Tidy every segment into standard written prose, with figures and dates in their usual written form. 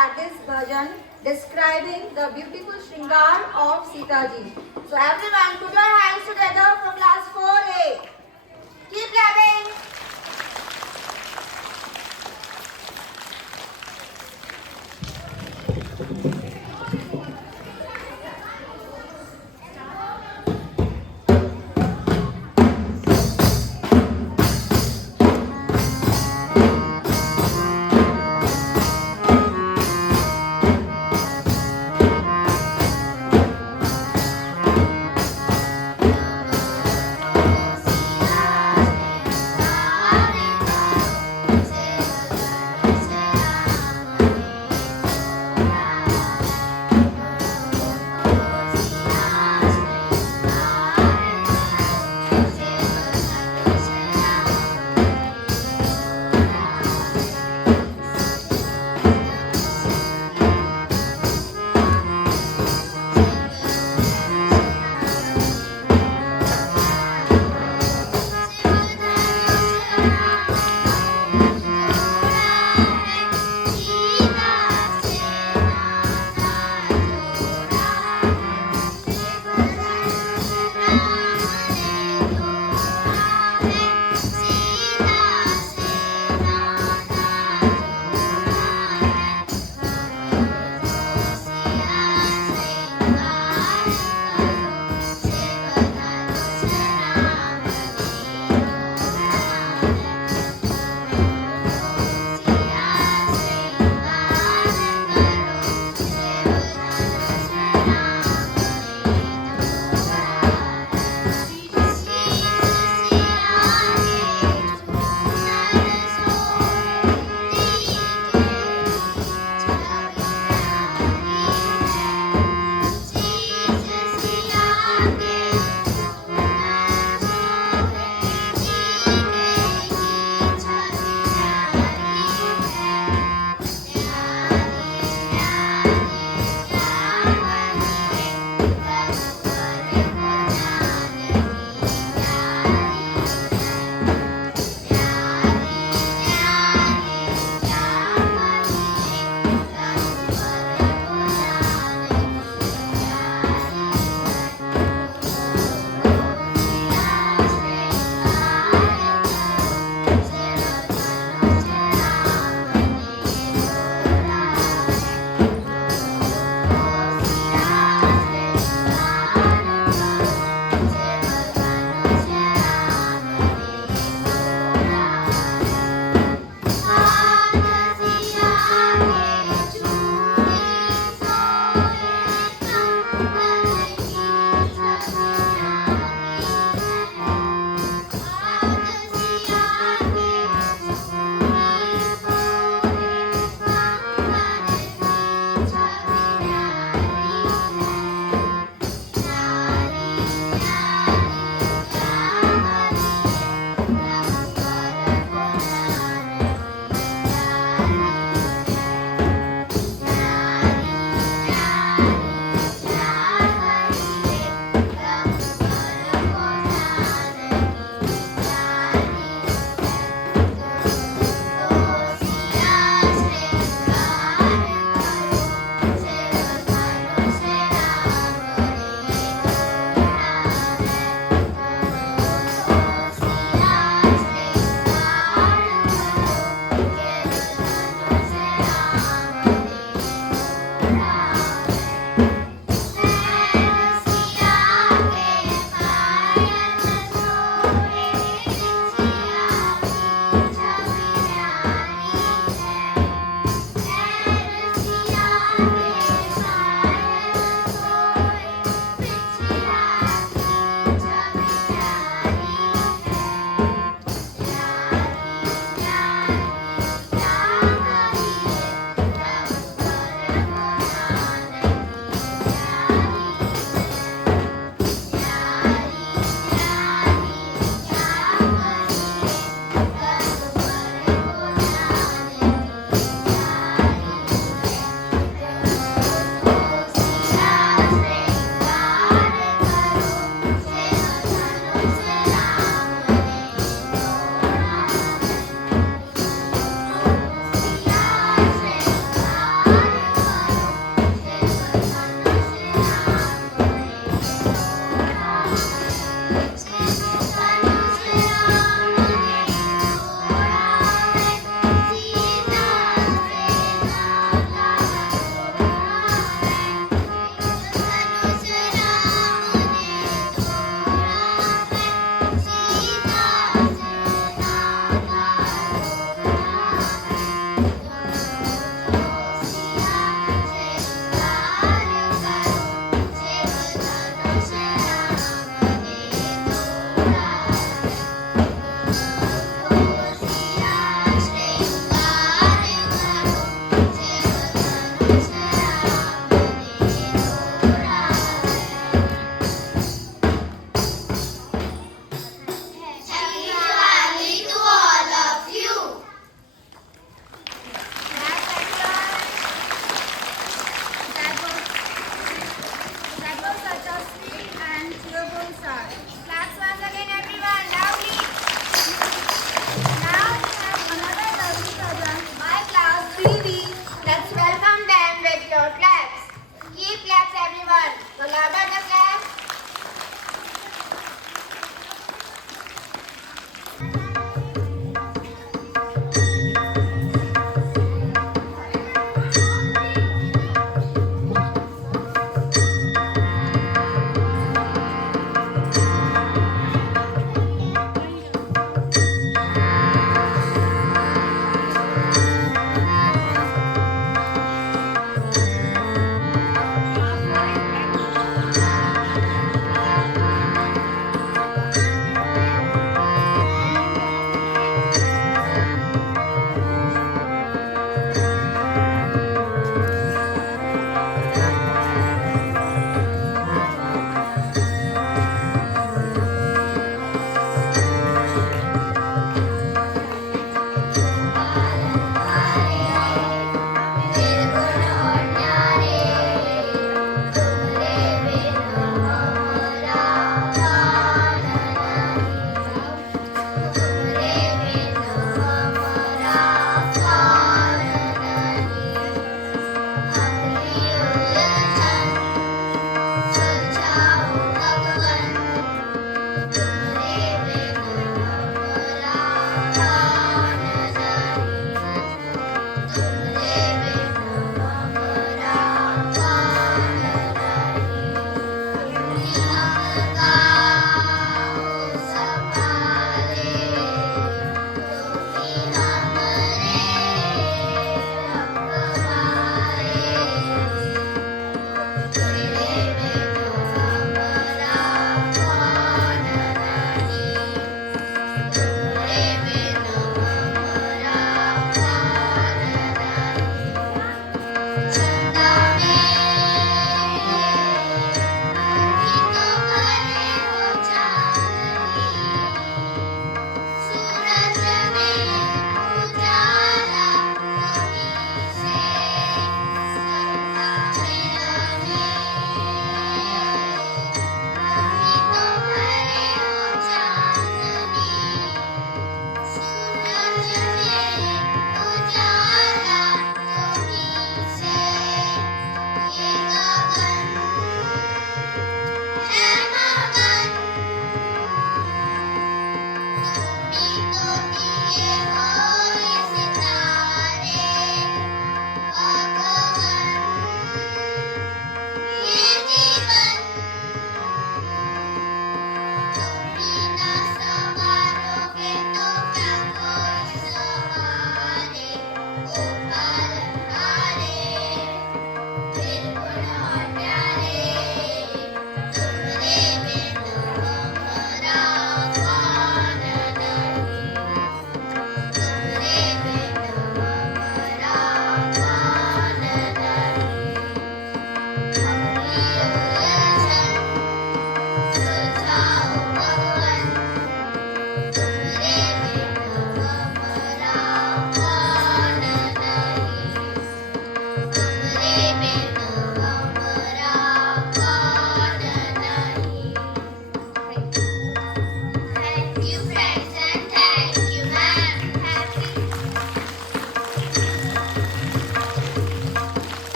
that is bhajan describing the beautiful shringar of Sita ji. So everyone put your hands together for class 4A. Keep clapping.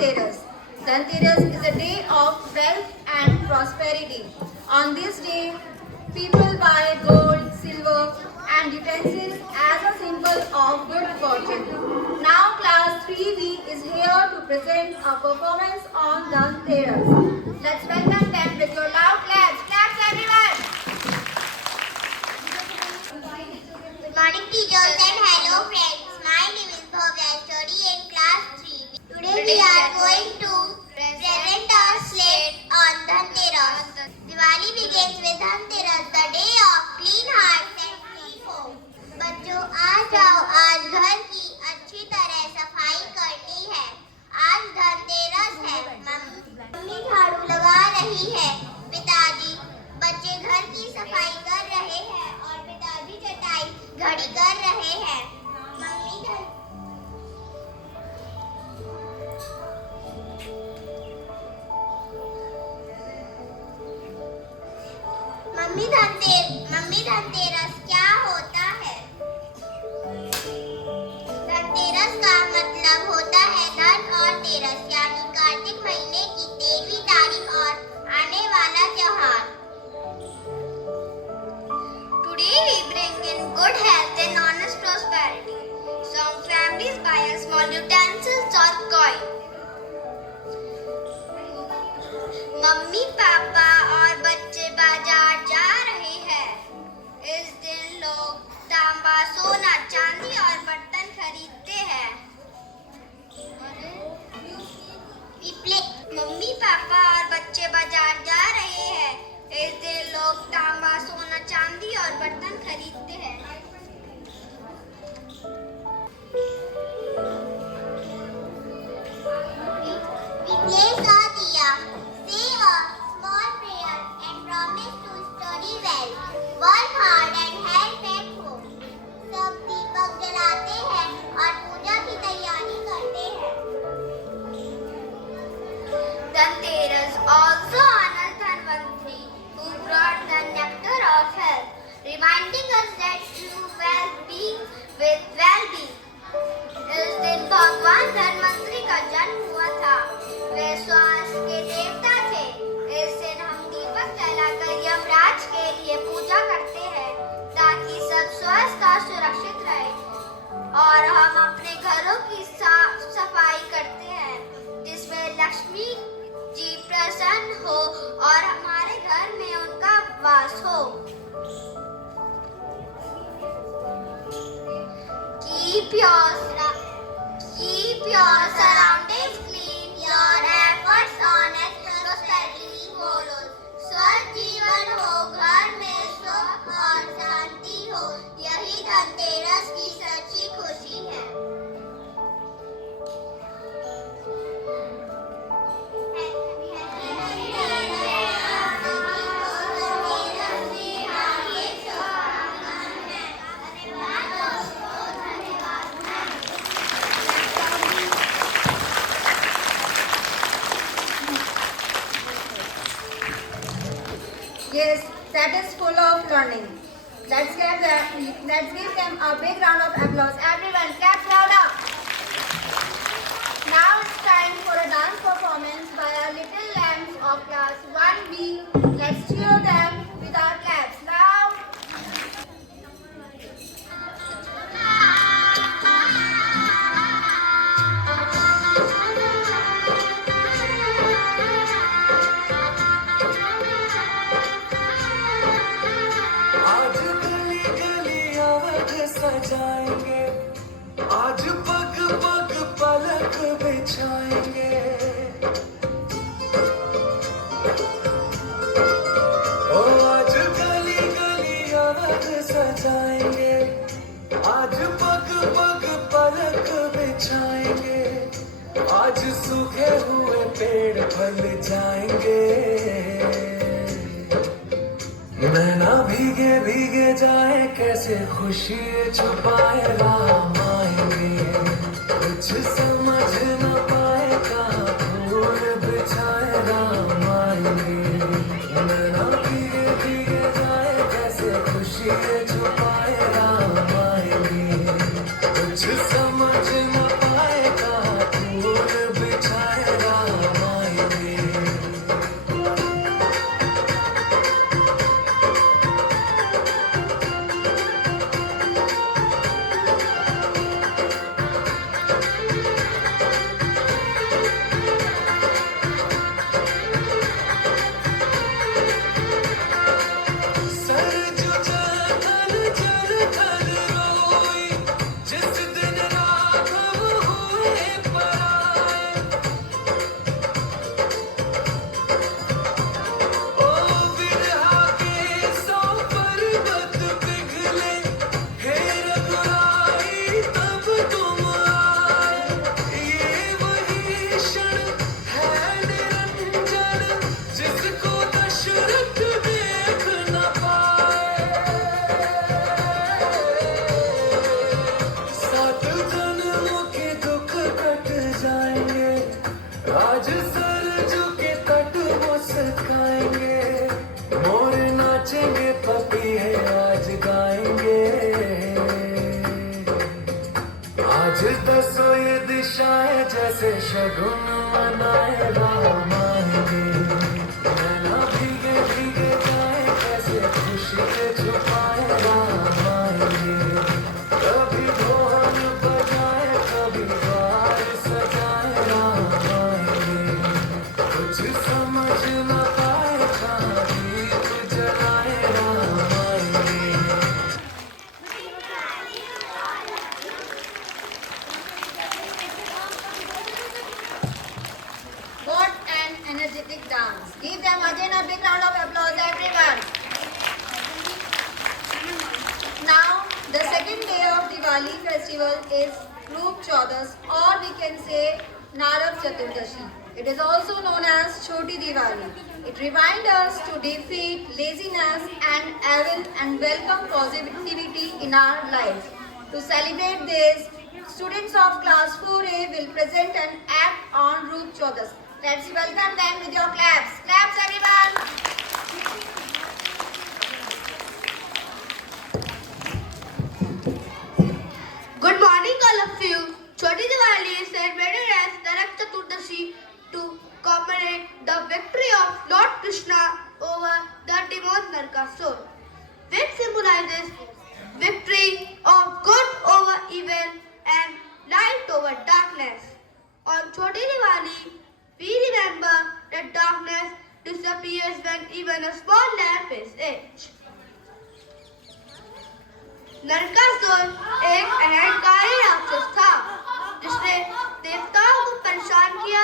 Dhanteras. Dhanteras is a day of wealth and prosperity. On this day, people buy gold, silver and utensils as a symbol of good fortune. Now class 3B is here to present a performance on Dhanteras. Let's welcome them with your loud claps. Claps everyone! Good morning teachers and hello friends. My name is Bhavya. I study in class 3. Today we are going to present our slate on Dhanteras. Diwali begins with Dhanteras, the day of clean hearts and clean home. बच्चों आ जाओ, आज घर की अच्छी तरह सफाई करनी है. आज धनतेरस है. मम्मी झाड़ू लगा रही है. पिताजी बच्चे घर की सफाई कर रहे हैं और पिताजी चटाई घड़ी कर रहे हैं. मम्मी धनतेरस क्या होता है? धनतेरस का मतलब होता है धन और तेरस यानी कार्तिक महीने की 13वीं तारीख और आने वाला त्योहार. Today we bring in good health and honest prosperity. Some families buy a small utensils or coin. Mummy papa और बच्चे बाजार जा रहे हैं. इस दिन लोग तांबा, सोना, चांदी और बर्तन खरीदते हैं. मम्मी पापा और बच्चे बाजार जा रहे हैं. इस दिन लोग तांबा, सोना, चांदी और बर्तन खरीदते हैं. We place a diya, say a small prayer and promise to study well, work hard and help at home. सब दीपक जलाते हैं और पूजा की तैयारी करते हैं. Dhanteras also honors Dhanvantri who brought the nectar of health, reminding us that true well-being with well-being. इस दिन भगवान धन्वंतरि का जन्म हुआ था. वे स्वास्थ्य के देवता थे. इस दिन हम दीपक जलाकर यमराज के लिए पूजा करते हैं ताकि सब स्वस्थ और सुरक्षित रहे. और हम अपने घरों की साफ सफाई करते हैं जिसमें लक्ष्मी जी प्रसन्न हो और हमारे घर में उनका वास हो. Keep your surroundings clean, your efforts honest, prosperity follows. स्वस्थ जीवन हो, घर में सुख और शांति हो, यही धनतेरस की सच्ची खुशी है. Yes, that is full of learning. Let's give them a big round of applause. Everyone, clap louder. Now it's time for a dance performance by our little lambs of class 1B. Let's cheer them with our claps. Loud. सजाएंगे आज पग पग पलक बिछाएंगे. ओ आज गली गली अवध सजाएंगे. आज पग पग पलक बिछाएंगे. आज सूखे हुए पेड़ फल जाएंगे. नैना भीगे भीगे जाए कैसे खुशी छुपाए राम आएंगे. कुछ समझ न पाए कहाँ फूल बिछाए राम आएंगे. नैना भीगे भीगे जाए कैसे खुशी छुपाए राम आएंगे. कुछ समझ न पाए कहाँ फूल बिछाए दसो ये दिशाएं जैसे शगुन मनाए राम आएंगे। नैना भीगे भीगे जाए कैसे खुशी के छुपाए राम आएंगे। कभी ढोल बजाए कभी द्वार सजाए राम आएंगे। कुछ समझ न पाए कहाँ दीप जलाए राम आएंगे। What an energetic dance. Give them again a big round of applause, everyone. Now, the second day of Diwali festival is Roop Chaudas, or we can say Narak Chaturdashi. It is also known as Choti Diwali. It reminds us to defeat laziness and evil and welcome positivity in our lives. To celebrate this, students of class 4A will present an act on Roop Chaudas. Let's welcome them with your claps. Claps, everyone. Good morning, all of you. Choti Diwali is celebrated as Narak Chaturdashi to commemorate the victory of Lord Krishna over the demon Narkasur, which symbolizes victory of good over evil and light over darkness. On Choti Diwali, we remember that darkness disappears when even a small lamp is lit. Narakasura एक अहंकारी राक्षस था जिसने देवताओं को परेशान किया,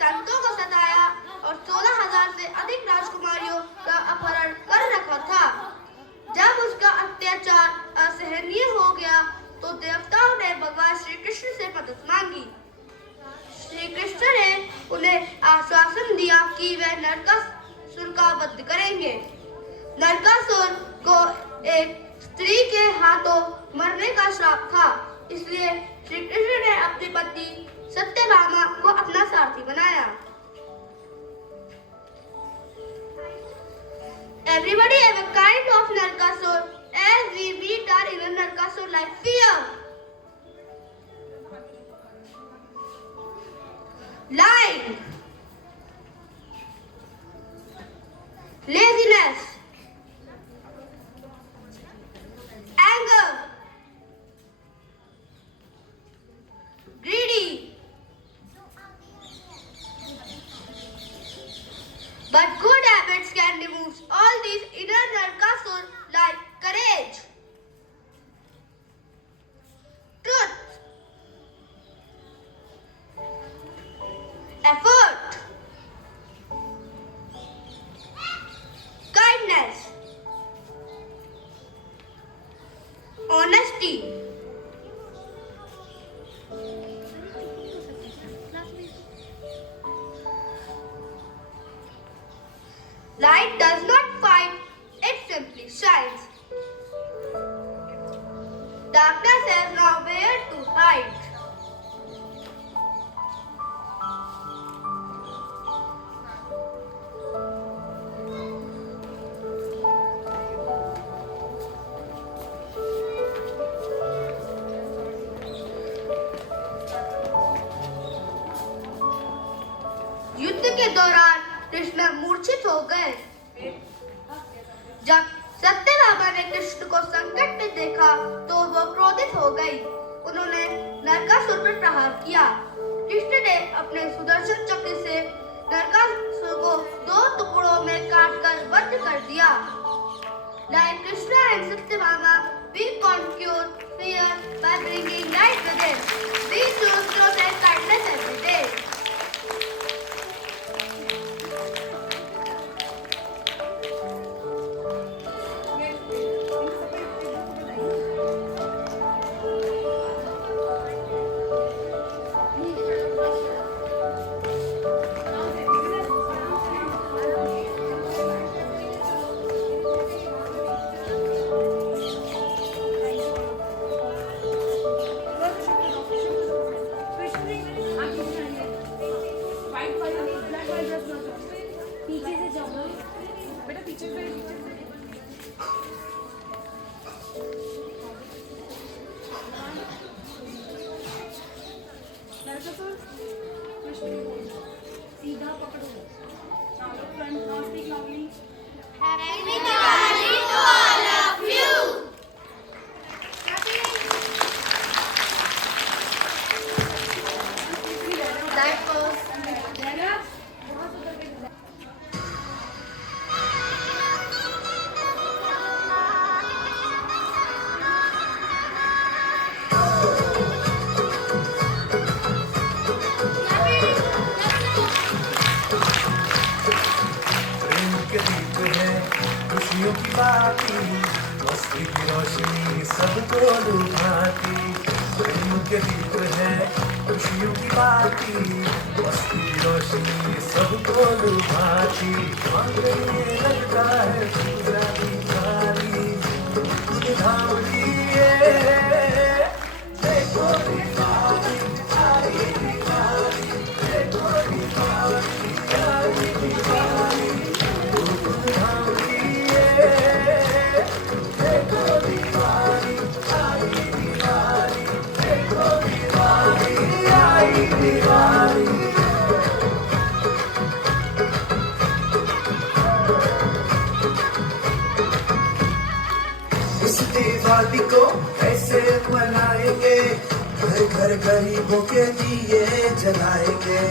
संतों को सताया और 16,000 से अधिक राजकुमारियों का अपहरण कर रखा था। जब उसका अत्याचार असहनीय हो गया तो देवताओं ने भगवान श्री कृष्ण से मदद मांगी। श्री कृष्ण ने उन्हें आश्वासन दिया कि वे नरकासुर का वध करेंगे। नरकासुर को एक स्त्री के हाथों मरने का श्राप था, इसलिए श्री कृष्ण ने अपनी पत्नी सत्यभामा को अपना सारथी बनाया। Everybody have a kind of Narkasur as we meet our inner Narkasur like fear, lying, laziness, anger, greedy. But good habits can remove all these inner Narkasur like courage, truth, effort, kindness, honesty. Light does not fight, it simply shines. Darkness has nowhere to hide. युद्ध के दौरान कृष्ण मूर्छित हो गए। जब सत्यभामा ने कृष्ण को संकट में देखा तो वो क्रोधित हो गई। उन्होंने नरकासुर पर प्रहार किया। कृष्ण ने अपने सुदर्शन चक्र से नरकासुर को 2 टुकड़ों में काटकर वध कर दिया। Like Krishna and Satyabhama, we conquer fear by bringing light within. We choose truth and kindness every day. सीधा पकड़ो. Now look front. Now speak loudly. Happy Diwali to all of you. That was प्रेम के दीप है खुशियों की बाती, मस्ती की रोशनी सबको लुभाती। प्रेम के दीप है खुशियों की बाती, मस्ती की रोशनी सबको लुभाती। मांगने लगता है पूरा भिखारी, खुद धावती है। देखो भिखारी आई भिखारी, देखो भिखारी आई भिखारी, खुद धावती है। देखो भिखारी आई भिखारी, देखो भिखारी आई भिखारी। इस दिवाली को कैसे मनाएंगे, घर घर गरीबों के दिए जलाएंगे।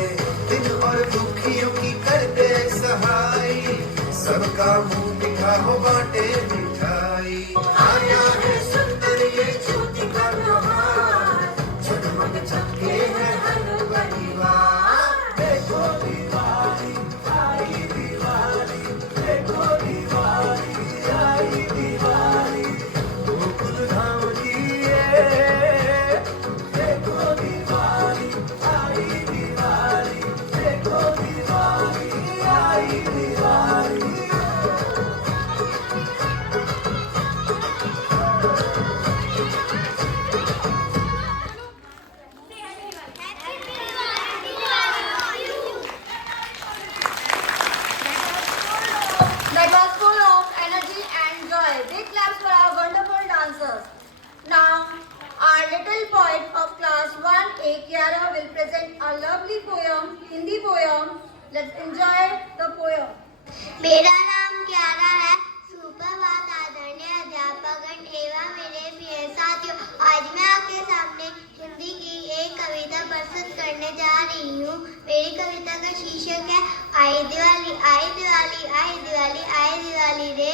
दिन और दुखियों की करते सहाय, सबका मुंह दिखा हो बांटे मिठाई। आया है सुंदर ये ज्योति का त्योहार, जगमग चमके हैं हर परिवार। देखो दिवाली आई दिवाली, देखो दिवाली आई दिवाली, गोकुल धाम की है। देखो दिवाली आई दिवाली, देखो दिवाली आई Diwali. That was full of energy and joy. Big claps for our wonderful dancers. Now, our little poet of class 1A, Kiara, will present a lovely poem, Hindi poem. Let's enjoy the poem. मेरा नाम क्यारा है। सुप्रभात आदरणीय अध्यापकगण एवं मेरे प्रिय साथियों, आज मैं आपके सामने हिंदी की एक कविता प्रस्तुत करने जा रही हूँ। मेरी कविता का शीर्षक है आई दिवाली आई दिवाली आई दिवाली आई दिवाली रे।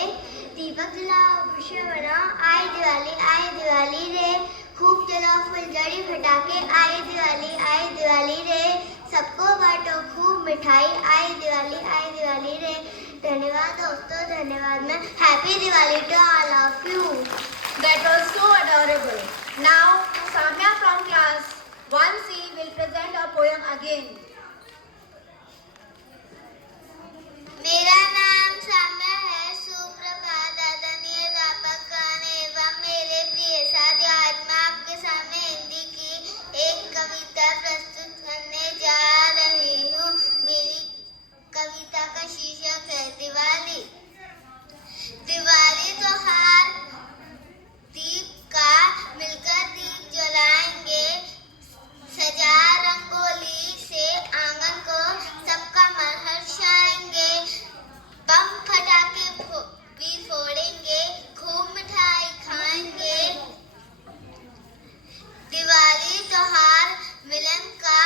दीपक जलाओ खुशियाँ मनाओ, आई दिवाली रे। खूब जलाओ फुलझड़ी फटाके, आई दिवाली रे। सबको बांटो खूब मिठाई, आई दिवाली रे। धन्यवाद दोस्तों, धन्यवाद ma'am. Happy Diwali to all of you. That was so adorable. Now, Samya from class 1C will present a poem again. मेरा नाम साम्या है। सुप्रभात आदरणीय अध्यापकगण एवं मेरे प्रिय साथियों, आज मैं आपके सामने हिंदी की एक कविता प्रस्तुत करने जा रही हूँ। मेरी कविता का शीर्षक है दिवाली। दिवाली त्योहार दीप का मिलकर दीप जलाएंगे, सजा रंगोली से आंगन को सबका मन हर्षाएंगे। बम फटाके भी फोड़ेंगे, खूब मिठाई खाएंगे। दिवाली त्योहार मिलन का,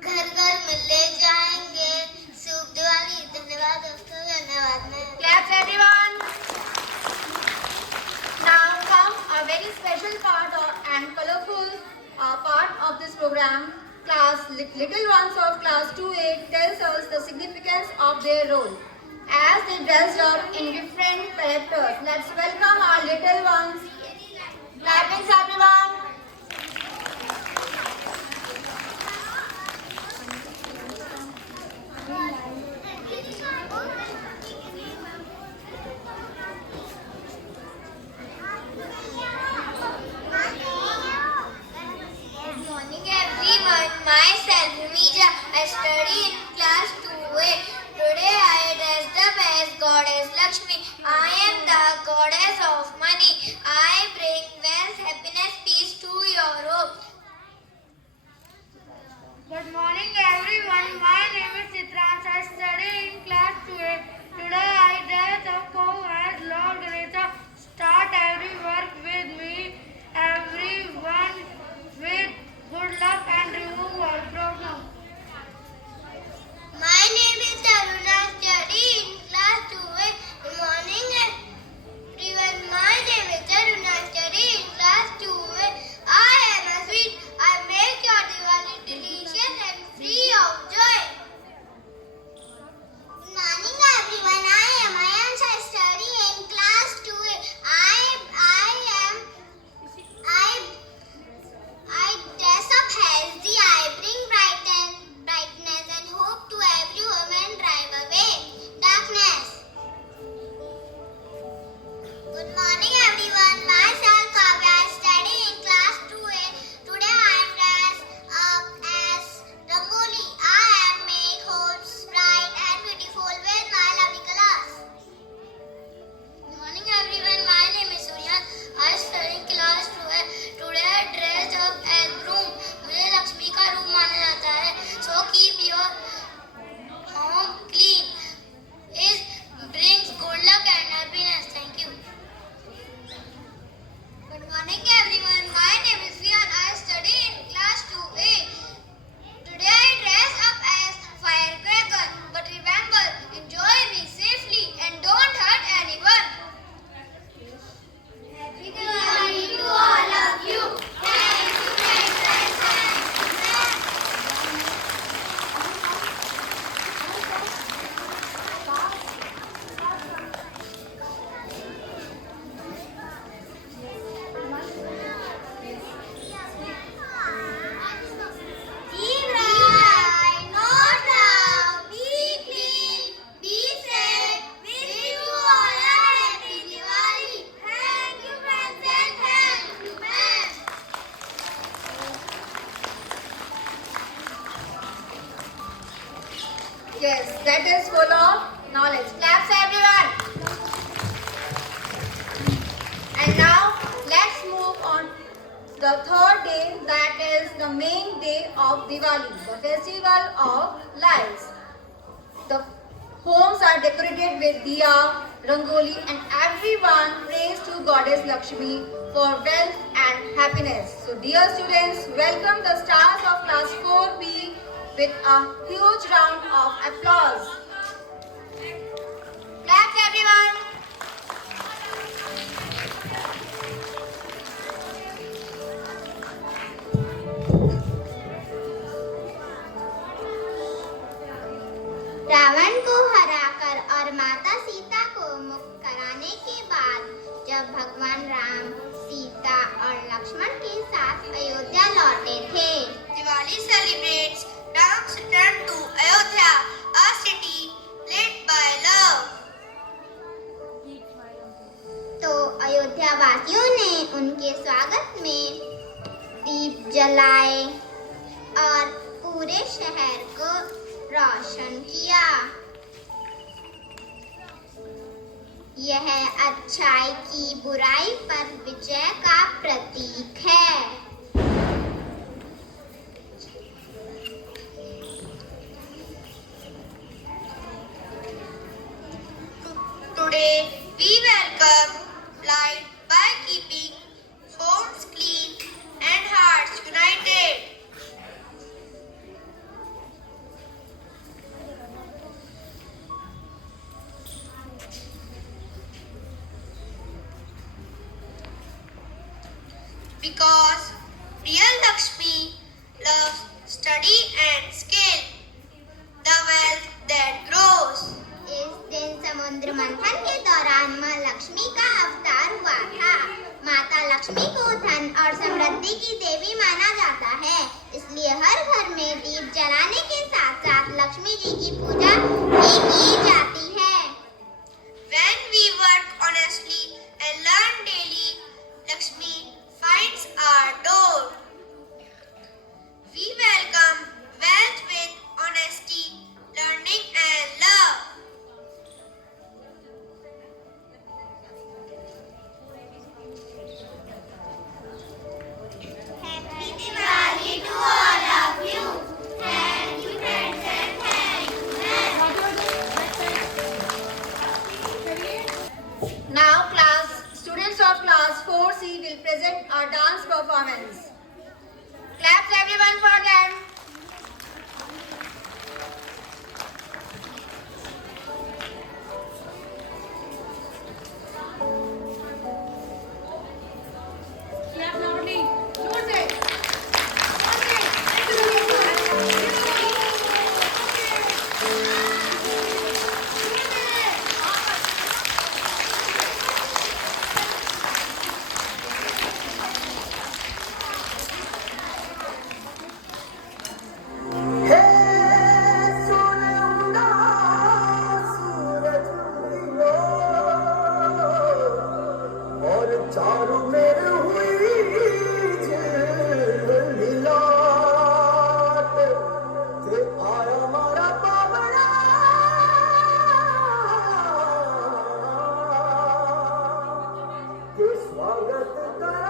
घर घर मिले जाएंगे। शुभ दिवाली। धन्यवाद दोस्तों, धन्यवाद ma'am. Claps everyone. Now come a very special part and colorful part of this program. Little ones of class 2A tells us the significance of their role as they dressed up in different characters. Let's welcome our little ones. Clappings everyone. Good morning everyone. Myself Mija. I study in class 2A. Today I dressed up as Goddess Lakshmi. I am the goddess of money. I bring wealth, Yes, that is full of knowledge. Claps everyone. And now let's move on the third day, that is the main day of Diwali, the festival of lights. The homes are decorated with diya, rangoli, and everyone prays to Goddess Lakshmi for wealth and happiness. So dear students, welcome the stars of class 4B with a huge round of applause. Claps everyone. Ravan को हराकर और माता सीता को मुक्त कराने के बाद जब भगवान राम, सीता और लक्ष्मण के साथ अयोध्या लौटे थे, Diwali celebrates Ram's return to Ayodhya, a city lit by love. तो अयोध्या वासियों ने उनके स्वागत में दीप जलाए और पूरे शहर को रोशन किया। यह अच्छाई की बुराई पर विजय का प्रतीक है। Today we welcome light by keeping homes clean and hearts united. Because real Lakshmi loves study and skill, the wealth that grows. इस दिन समुद्र मंथन के दौरान माँ लक्ष्मी का अवतार हुआ था। माता लक्ष्मी को धन और समृद्धि की देवी माना जाता है, इसलिए हर घर में दीप जलाने के साथ साथ लक्ष्मी जी की पूजा भी की जाती है। When we work honestly and learn daily, Lakshmi finds our door. We welcome wealth with honesty, learning and love. Happy Diwali to all of you. Thank you friends and thank you. Now students of class 4C will present a dance performance. Claps everyone for them. Clap loudly. जोर से. हे सोने उड़ा सूरज उड़ियो और चारों मेर हुई झिलमिलाट ते आया मारा बाबरा के स्वागत करा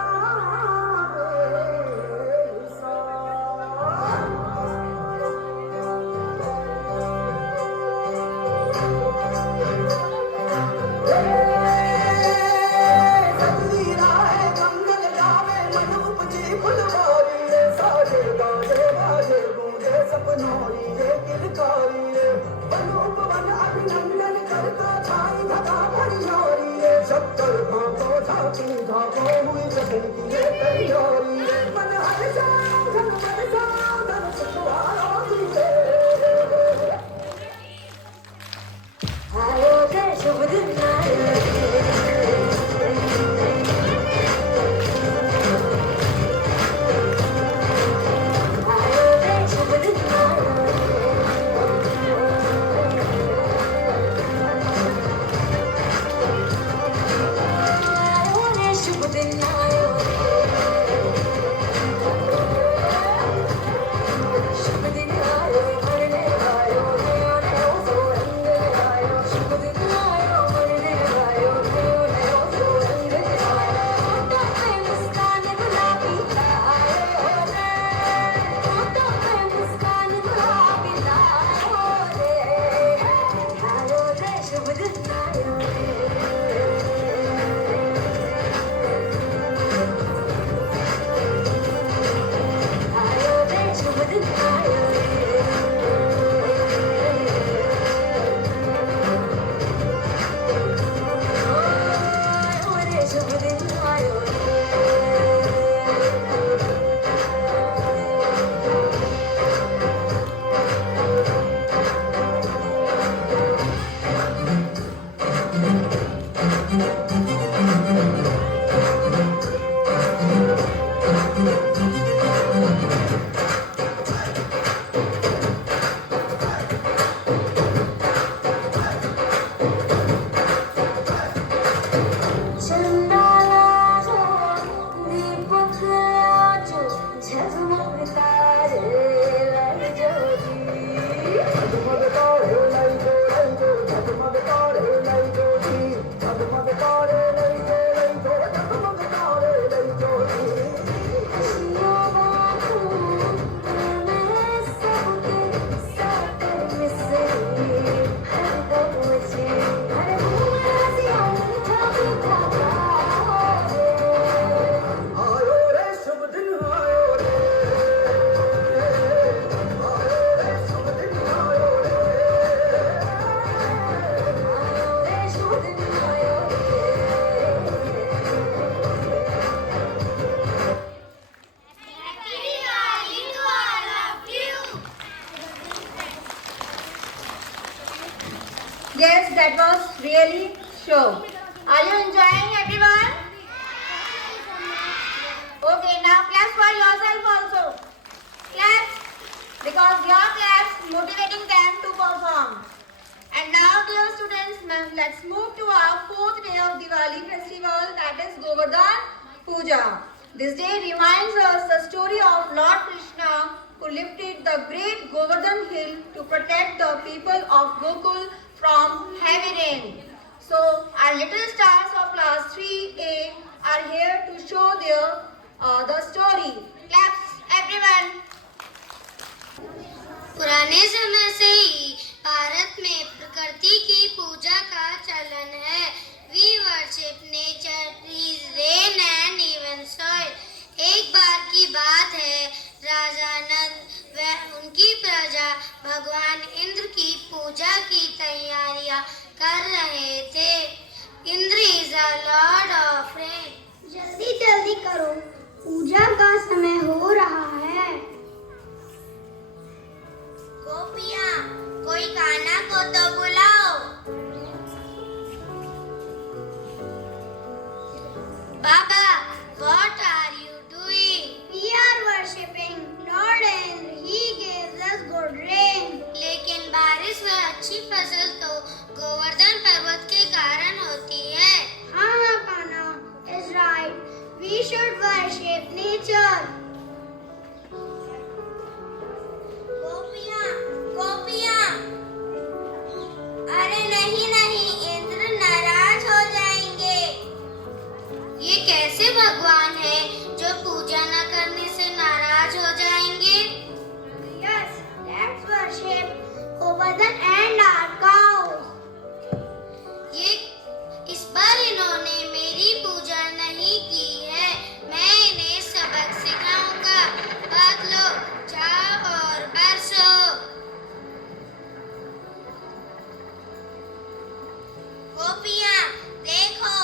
शुभ दिन जगमग तारे लग ज्योति जगमग तारे लाई जो जगमग तारे लाई जो जगमग तारे लाई जो जगमग तारे लाई जो खुशियों बांटूं मैं सबके साथ मिसरी हर दम मुझे हर भूला सी मीठा मीठा प्यार आयो रे शुभ दिन आयो रे शुभ दिन आयो रे शुभ दिन आयो Happy Diwali to all of you. Yes, that was really show. Are you enjoying, everyone? Okay, now clap for yourself also. Clap, because your claps motivating them to perform. And now, dear students, let's move to our fourth day of Diwali festival, that is Govardhan Puja. This day reminds us the story of Lord Krishna, who lifted the great Govardhan hill to protect the people of Gokul from heavy rain. So, our little stars of class 3A are here to show the story. Claps, everyone. पुराने समय से ही भारत में प्रकृति की पूजा का चलन है. We worship nature, trees, rain and even soil. एक बार की बात है, राजा नंद व उनकी प्रजा भगवान इंद्र की पूजा की तैयारियां कर रहे थे. Indra is a Lord of rain. जल्दी जल्दी करो, पूजा का समय हो रहा है. गोपियाँ, कोई कान्हा को तो बुलाओ. बाबा, what are you doing? We are worshipping Lord Indra. He gives us good rain. लेकिन बारिश व अच्छी फसल तो गोवर्धन पर्वत के कारण होती है. हाँ, Kanha is right. We should worship nature. गोपियाँ, गोपियाँ. अरे नहीं नहीं, इंद्र नाराज हो जाएंगे. ये कैसे भगवान है जो पूजा न करने से नाराज हो जाएंगे? Yes, let's worship Govardhan and our cows. ये इस बार इन्होंने मेरी पूजा नहीं की है. मैं इन्हें सबक सिखाऊंगा. बादलो जाओ और बरसो. गोपियाँ, देखो,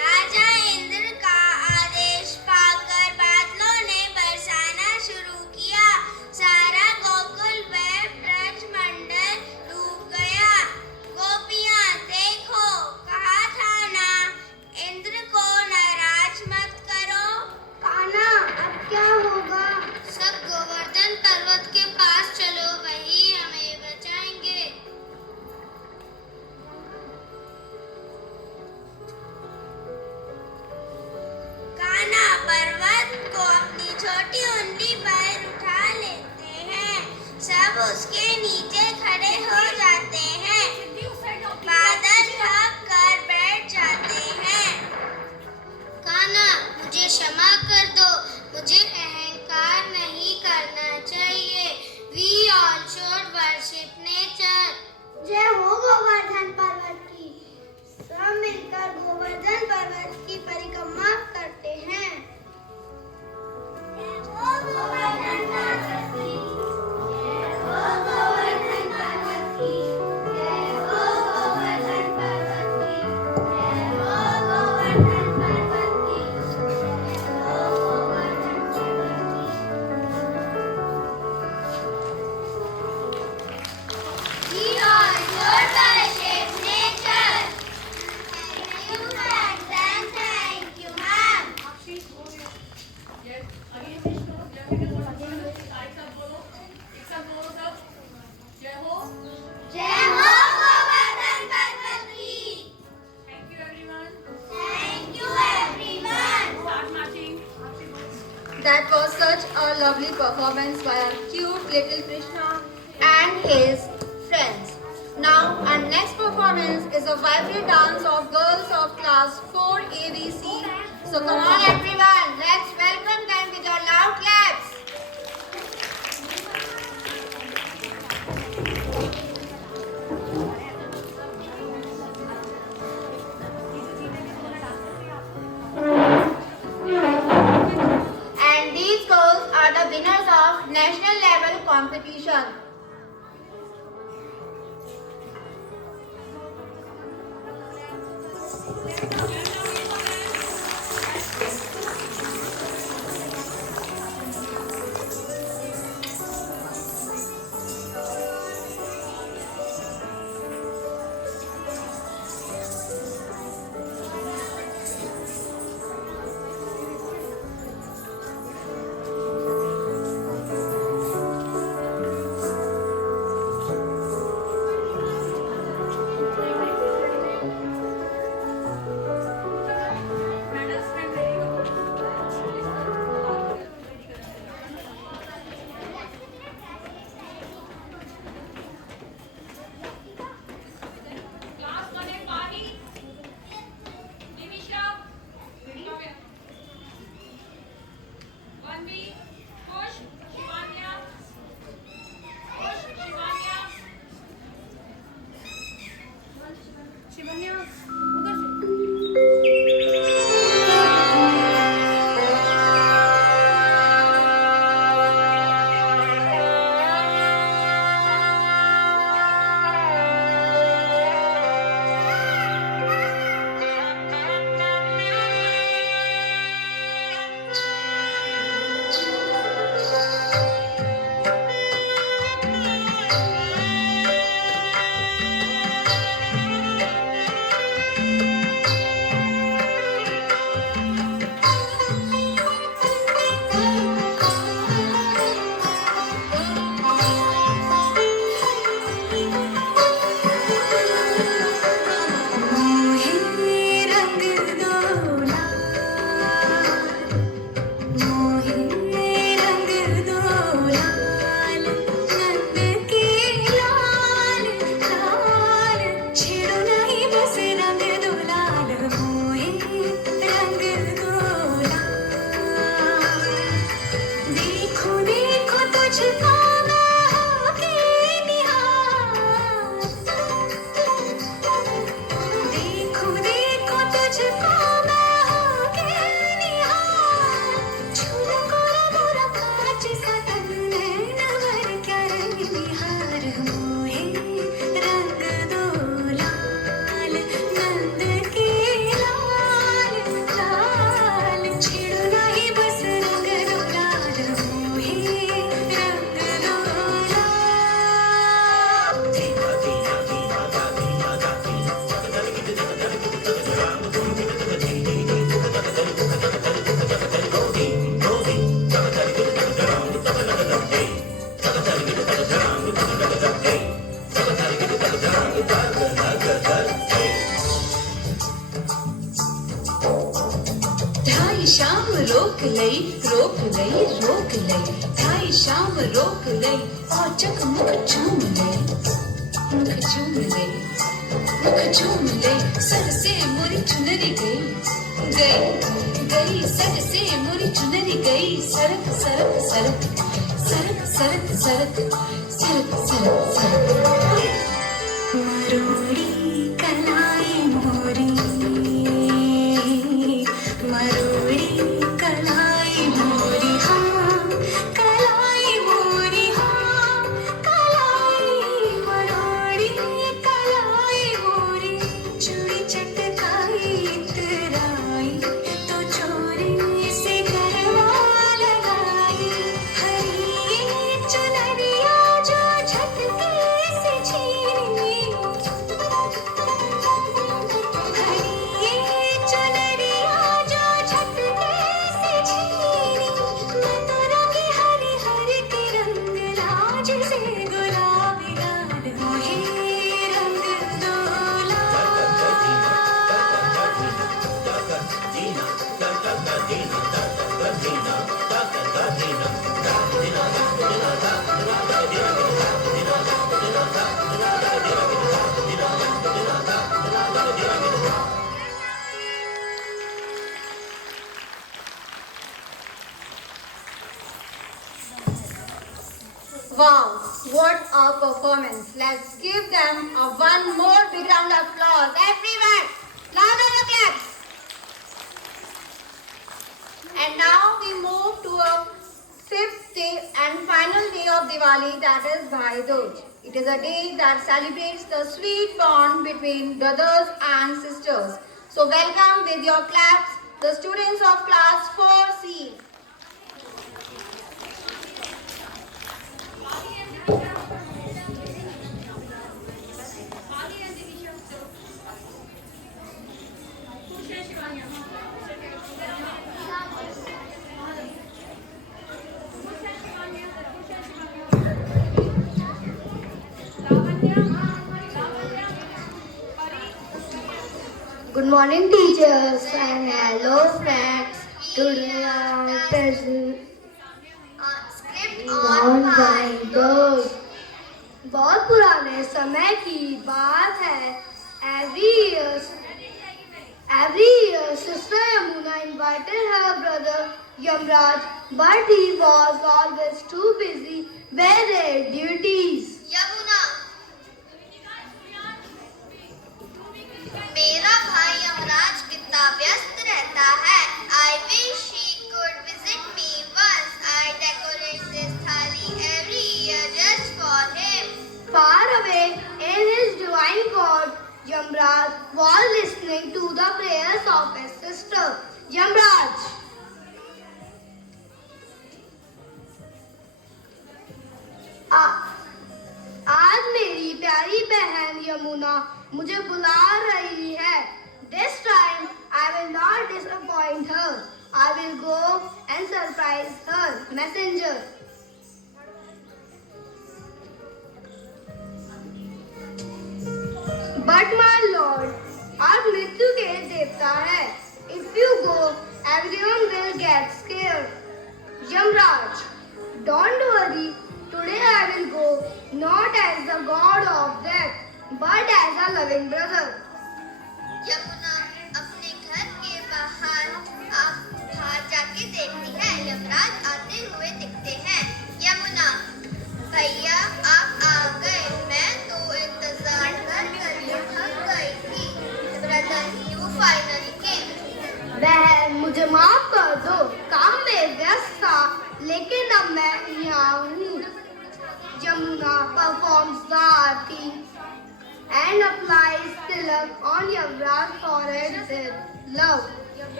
राजा इंद्र का आदेश पाकर बादलों ने बरसाना शुरू किया. सारा गोकुल व ब्रजमंडल डूब गया. गोपियाँ, देखो, कहा था ना, इंद्र को नाराज मत करो. कान्हा, अब क्या होगा? सब गोवर्धन पर्वत के पास चलो, वही हमें बचाएंगे. कान्हा पर्वत को अपनी छोटी उंगली पर उठा लेते हैं. सब उसके नीचे खड़े हो जाते हैं. बादल थक कर बैठ जाते हैं. कान्हा, मुझे क्षमा कर दो. मुझे अहंकार नहीं करना चाहिए. We all should worship nature. जय हो गोवर्धन पर्वत की. सब मिलकर गोवर्धन पर्वत की परिक्रमा करते हैं. जय हो गोवर्धन पर्वत की. जय हो गोवर्धन पर्वत की. जय हो गोवर्धन पर्वत की. जय हो गोवर्धन पर्वत की. जय हो गोवर्धन पर्वत की. We all should worship nature. Thank you, friends, and thank you, ma'am. जय हो गोवर्धन पर्वत की. Thank you, everyone. That was such a lovely performance by our cute little Krishna and his friends. Now, our next performance is a vibrant dance of girls of class 4 ABC. So come on everyone, let's welcome them with your loud claps. And these girls are the winners of national level competition. Class 1A Pari, Divisha, 1B, Push, Shivanya, उधर से शाम रोक लई ढाई शाम रोक लई और जग मुख चूम लई सर से मोरी चुनरी गई सर से मोरी चुनरी गई सरक सरक सरक सरक सरक सरक सरक सरक सरक मरोड़ी कलाई मोरी मरोड़ी कलाई मोरी हाँ कलाई मोरी हाँ कलाई मरोड़ी कलाई मोरी चूड़ी चटकाई इतराई तो चोरी से घरवा लगाई हरी चुनरिया जो झटके से छीनी Wow, what a performance. Let's give them a one more big round of applause. Everyone, louder the claps. And now we move to a fifth day and final day of Diwali, that is Bhai Dooj. It is a day that celebrates the sweet bond between brothers and sisters. So welcome with your claps the students of class 4C. Good morning, teachers, and hello, friends. Today I am present on Bhai Dooj. बहुत पुराने समय की बात है. Every year, Sister Yamuna invited her brother Yamraj, but he was always too busy with their duties. Yamuna, मेरा भाई यमराज कितना व्यस्त रहता है. I wish he could visit me once. I decorate this thali every year just for him. Far away in his divine court, Yamraj was listening to the prayers of his sister. Yamraj, आज मेरी प्यारी बहन यमुना मुझे बुला रही है. This time I will not disappoint her. I will go and surprise her. Messenger. But my lord, आज मृत्यु के देवता है. If you go, everyone will get scared. Yamraj, don't worry. Today I will go not as the god of death, but as a loving brother. Yamuna अपने घर के बाहर जाके देखती है. यमराज आते हुए दिखते हैं. यमुना, भैया आप आ गए. मैं तो इंतजार कर थक गई थी. Brother, you finally came. बहन मुझे माफ कर दो. काम में व्यस्त था, लेकिन अब मैं यहाँ हूँ. Yamuna performs the aarti and applies tilak on Yavraj's forehead with love.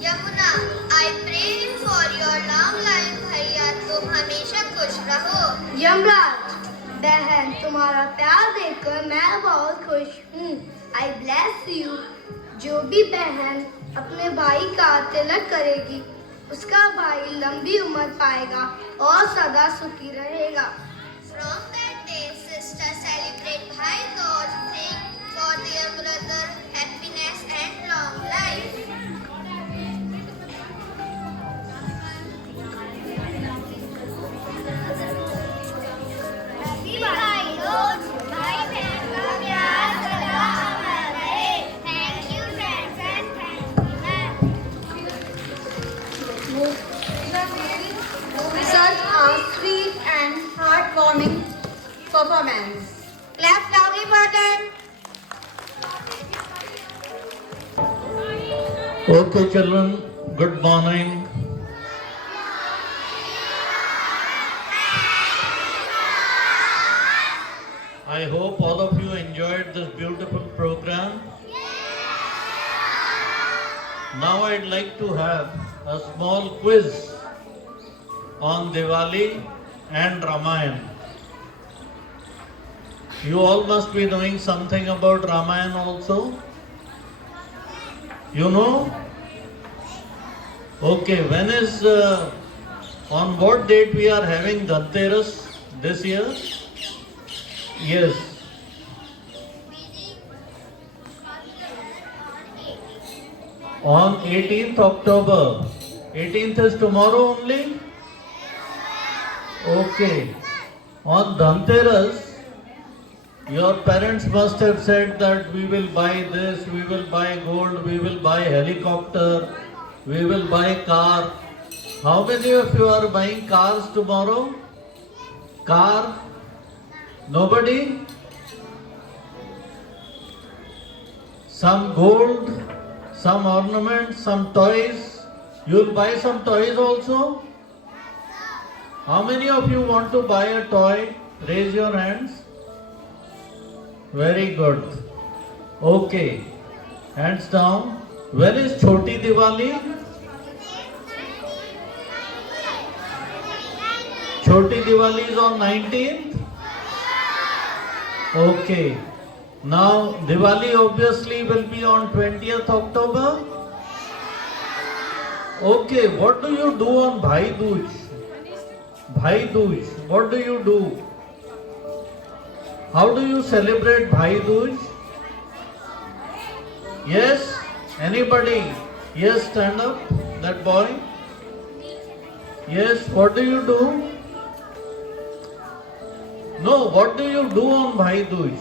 Yamuna, I pray for your long life. भैया तुम हमेशा खुश रहो. यमराज, बहन तुम्हारा प्यार देखकर मैं बहुत खुश हूँ. I bless you. जो भी बहन अपने भाई का तिलक करेगी, उसका भाई लंबी उम्र पाएगा और सदा सुखी रहेगा. From that day, sister celebrate Bhai Dooj, praying for their brother happiness and long life. Happy Bhai Dooj. भाई बहन का प्यार सदा अमर रहे. Thank you, friends, and thank you, ma'am. Such a sweet and heartwarming performance. Clap loudly for them. Okay, children, good morning. I hope all of you enjoyed this beautiful program. Now I'd like to have a small quiz on Diwali and Ramayana. You all must be knowing something about Ramayana also. You know? Okay, when is, on what date we are having Dhanteras this year? Yes. On 18th October. 18th is tomorrow only? Okay. On Dhanteras, your parents must have said that we will buy this, we will buy gold, we will buy helicopter, we will buy car. How many of you are buying cars tomorrow? Car? Nobody? Some gold, some ornaments, some toys. You'll buy some toys also? How many of you want to buy a toy? Raise your hands. Very good. Okay. Hands down. When is Choti Diwali? Choti Diwali is on 19th? Okay. Now Diwali obviously will be on 20th October. Okay, what do you do on Bhai Dooj? Bhai Dooj, what do you do? How do you celebrate Bhai Dooj? Yes? Anybody? Yes, stand up. That boy. Yes, what do you do? No, what do you do on Bhai Dooj?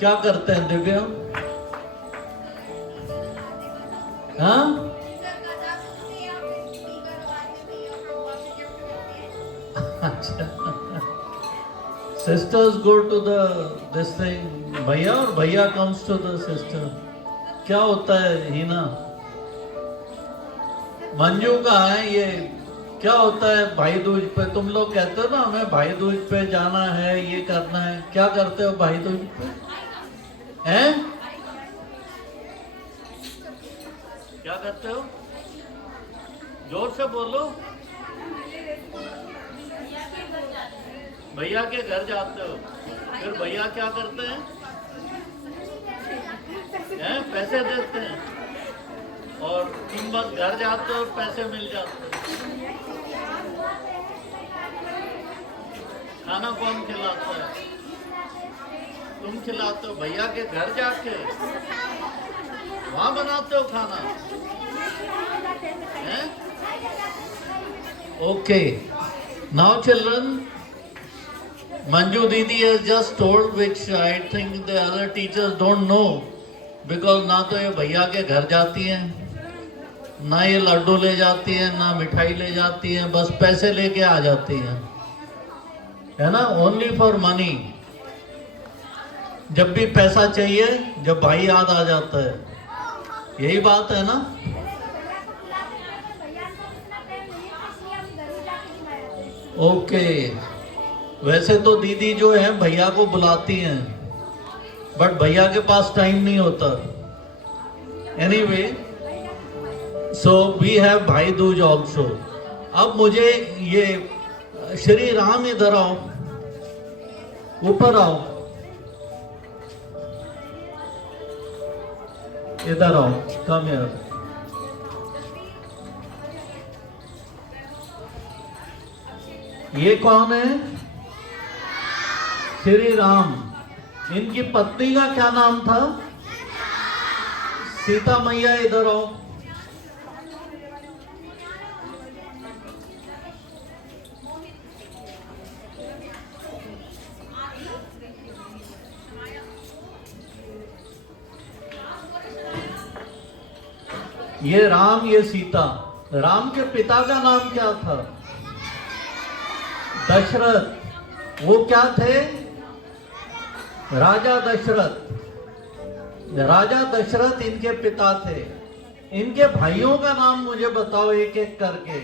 क्या करते हैं दिव्या? हाँ? Sisters go to this thing. भैया और भैया comes to the sister. क्या होता है हीना? मंजू का है ये. क्या होता है भाई दूज पे? तुम लोग कहते हो ना हमें भाई दूज पे जाना है, ये करना है. क्या करते हो भाई दूज पे? हैं? क्या करते हो? जोर से बोलो. भैया के घर जाते हो. फिर भैया क्या करते हैं? पैसे देते हैं. और तुम बस घर जाते हो और पैसे मिल जाते हो. खाना कौन खिलाता है? तुम खिलाते हो. भैया के घर जाके वहां बनाते हो खाना. Okay. Now children, Manju Didi has just told, which I think the other teachers don't know, because ना तो ये भैया के घर जाती हैं, ना ये लड्डू ले जाती हैं, ना मिठाई ले जाती हैं, बस पैसे लेके आ जाती हैं, है ना? Only for money. जब भी पैसा चाहिए, जब भाई याद आ जाता है. यही बात है ना? ओके. वैसे तो दीदी जो है भैया को बुलाती हैं, बट भैया के पास टाइम नहीं होता. एनीवे, सो वी हैव भाई दूज ऑल्सो. अब मुझे ये श्री राम इधर आओ, ऊपर आओ, इधर आओ. Come here. ये कौन है? श्री राम. इनकी पत्नी का क्या नाम था? सीता मैया. इधर आओ. ये राम, ये सीता. राम के पिता का नाम क्या था? दशरथ. वो क्या थे? राजा दशरथ. राजा दशरथ इनके पिता थे. इनके भाइयों का नाम मुझे बताओ एक एक करके.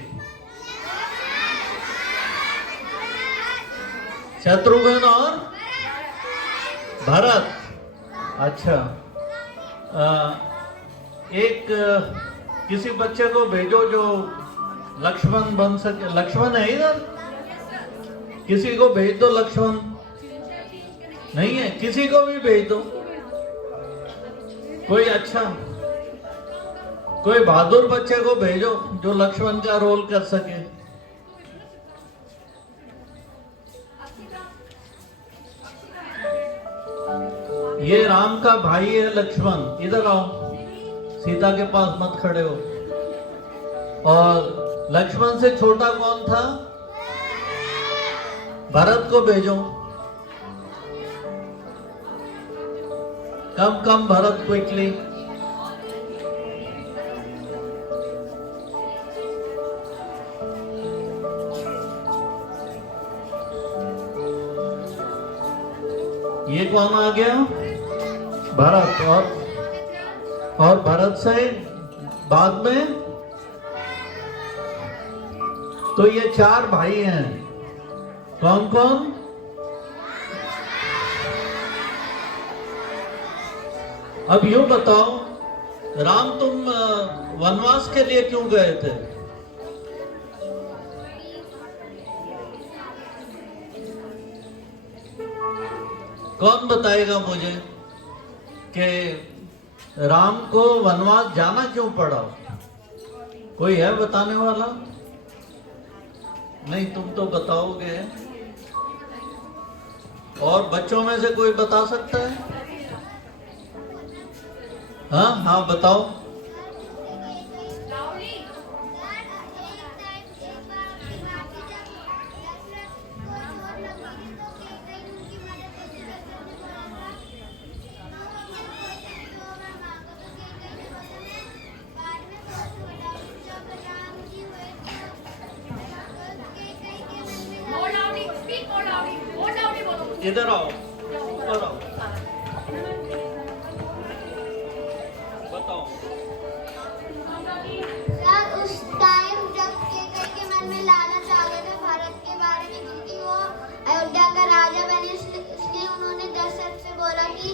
शत्रुघ्न और भरत. अच्छा. एक किसी बच्चे को भेजो जो लक्ष्मण बन सके। लक्ष्मण है इधर? किसी को भेज दो लक्ष्मण। नहीं है? किसी को भी भेज दो, कोई अच्छा, कोई बहादुर बच्चे को भेजो जो लक्ष्मण का रोल कर सके। ये राम का भाई है लक्ष्मण, इधर आओ, सीता के पास मत खड़े हो। और लक्ष्मण से छोटा कौन था? भरत को भेजो। कम भरत क्विकली। ये कौन आ गया? भरत। और भरत से बाद में तो ये 4 भाई हैं। कौन कौन? अब यूं बताओ, राम तुम वनवास के लिए क्यों गए थे? कौन बताएगा मुझे कि राम को वनवास जाना क्यों पड़ा? कोई है बताने वाला? नहीं, तुम तो बताओगे। और बच्चों में से कोई बता सकता है? हाँ बताओ। More loudly, speak more loudly, बोलो। इधर आओ, ऊपर आओ, बताओ। सर, उस टाइम जब केकई के मन में लालच आ गया था भारत के बारे में, क्योंकि वो अयोध्या का राजा बने, इसलिए उन्होंने दशरथ से बोला कि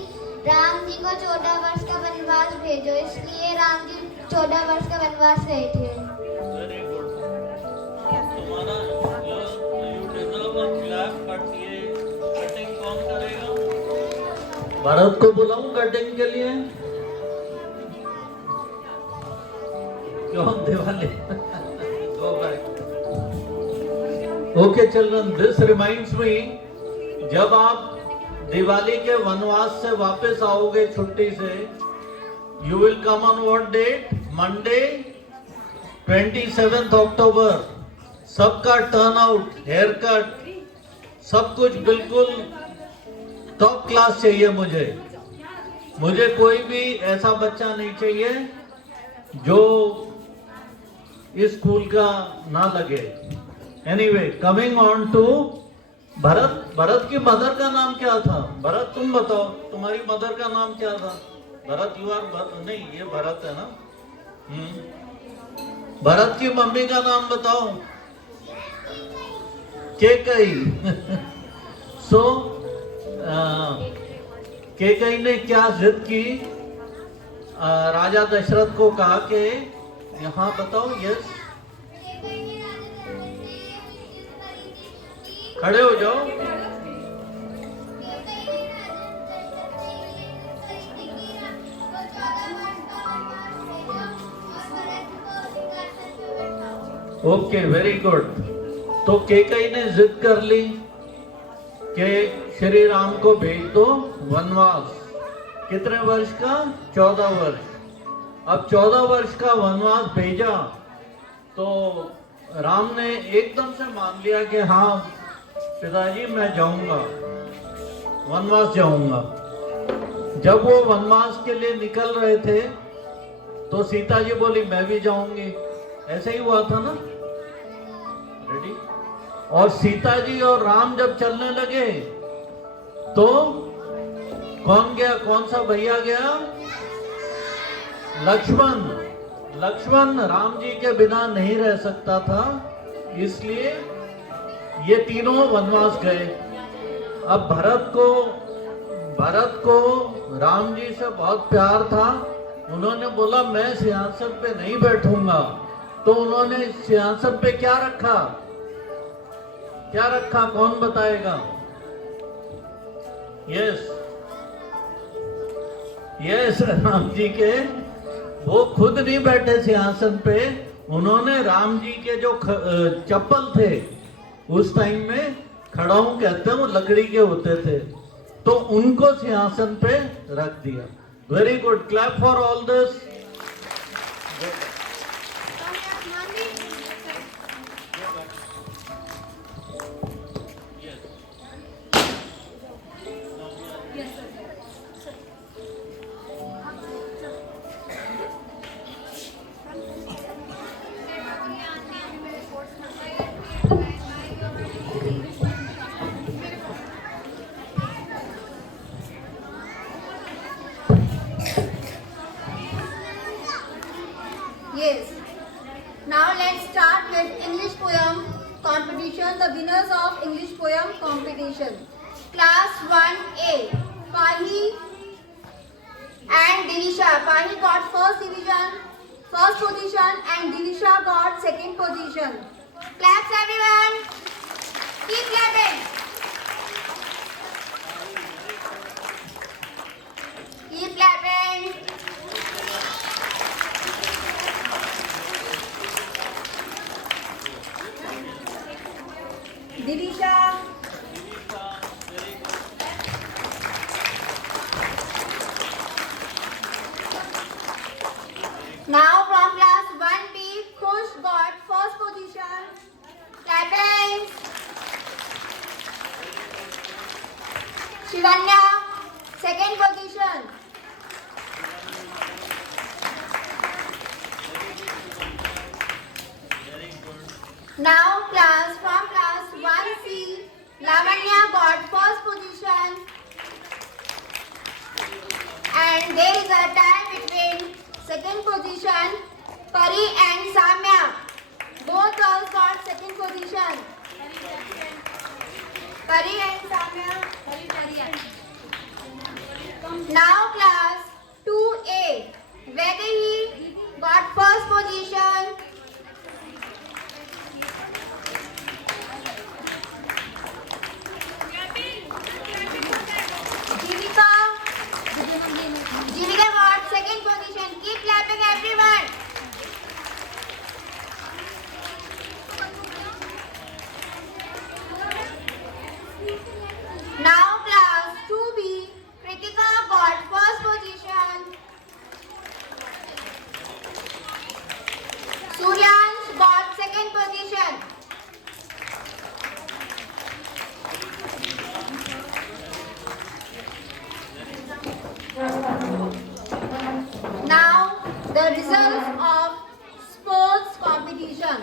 राम जी को 14 वर्ष का वनवास भेजो। इसलिए राम जी 14 वर्ष का वनवास गए थे। Very good. तुम्हारा you deserve a clap, but ये कटिंग कौन करेगा? भरत को बुलाऊं कटिंग के लिए? क्यों Diwali? Go back. Okay children, this reminds me, जब आप दिवाली के वनवास से वापस आओगे छुट्टी से, you will come on what date? Monday 27th October। सबका टर्न आउट, हेयर कट, सब कुछ बिल्कुल टॉप क्लास चाहिए मुझे कोई भी ऐसा बच्चा नहीं चाहिए जो इस स्कूल का ना लगे। Anyway, coming on to Bharat की मदर का नाम क्या था? भरत तुम बताओ, तुम्हारी मदर का नाम क्या था? भरत, यू आर नहीं, ये भरत है ना? भरत की मम्मी का नाम बताओ। केकई। सो केकई ने क्या जिद की? राजा दशरथ को कहा कि यहाँ बताओ। यस, खड़े हो जाओ। Okay, very good. तो केकई ने जिद कर ली कि श्री राम को भेज दो वनवास। कितने वर्ष का? 14 वर्ष। अब 14 वर्ष का वनवास भेजा तो राम ने एकदम से मान लिया कि हाँ पिताजी, मैं जाऊंगा, वनवास जाऊंगा। जब वो वनवास के लिए निकल रहे थे तो सीता जी बोली मैं भी जाऊंगी। ऐसे ही हुआ था ना? रेडी? और सीता जी और राम जब चलने लगे तो कौन गया? कौन सा भैया गया? लक्ष्मण राम जी के बिना नहीं रह सकता था, इसलिए ये तीनों वनवास गए। अब भरत को राम जी से बहुत प्यार था, उन्होंने बोला मैं सिंहासन पे नहीं बैठूंगा, तो उन्होंने सिंहासन पे क्या रखा? क्या रखा, कौन बताएगा? यस यस, राम जी के, वो खुद नहीं बैठे सिंहासन पे, उन्होंने राम जी के जो चप्पल थे उस टाइम में, खड़ाऊ कहते हैं, वो लकड़ी के होते थे, तो उनको सिंहासन पे रख दिया। Very good, clap for all this. Yes. Now let's start with English poem competition. The winners of English poem competition. Class 1A. Pahi and Divisha. Pahi got first position, and Divisha got second position. Claps everyone. Keep clapping. Keep clapping. Divisha. Now from class 1B, Khush got first position. Clapping. Shivanya, second position. Now from class 1C, Lavanya got first position, and there is a tie between second position, Pari and Samya. Both girls got second position. Pari and Samya. Now class 2A, Vedahi got first position. Jivika got second position. Keep clapping everyone. Now class 2B, Kritika got first position. Suryansh got second position. Now the results of sports competition.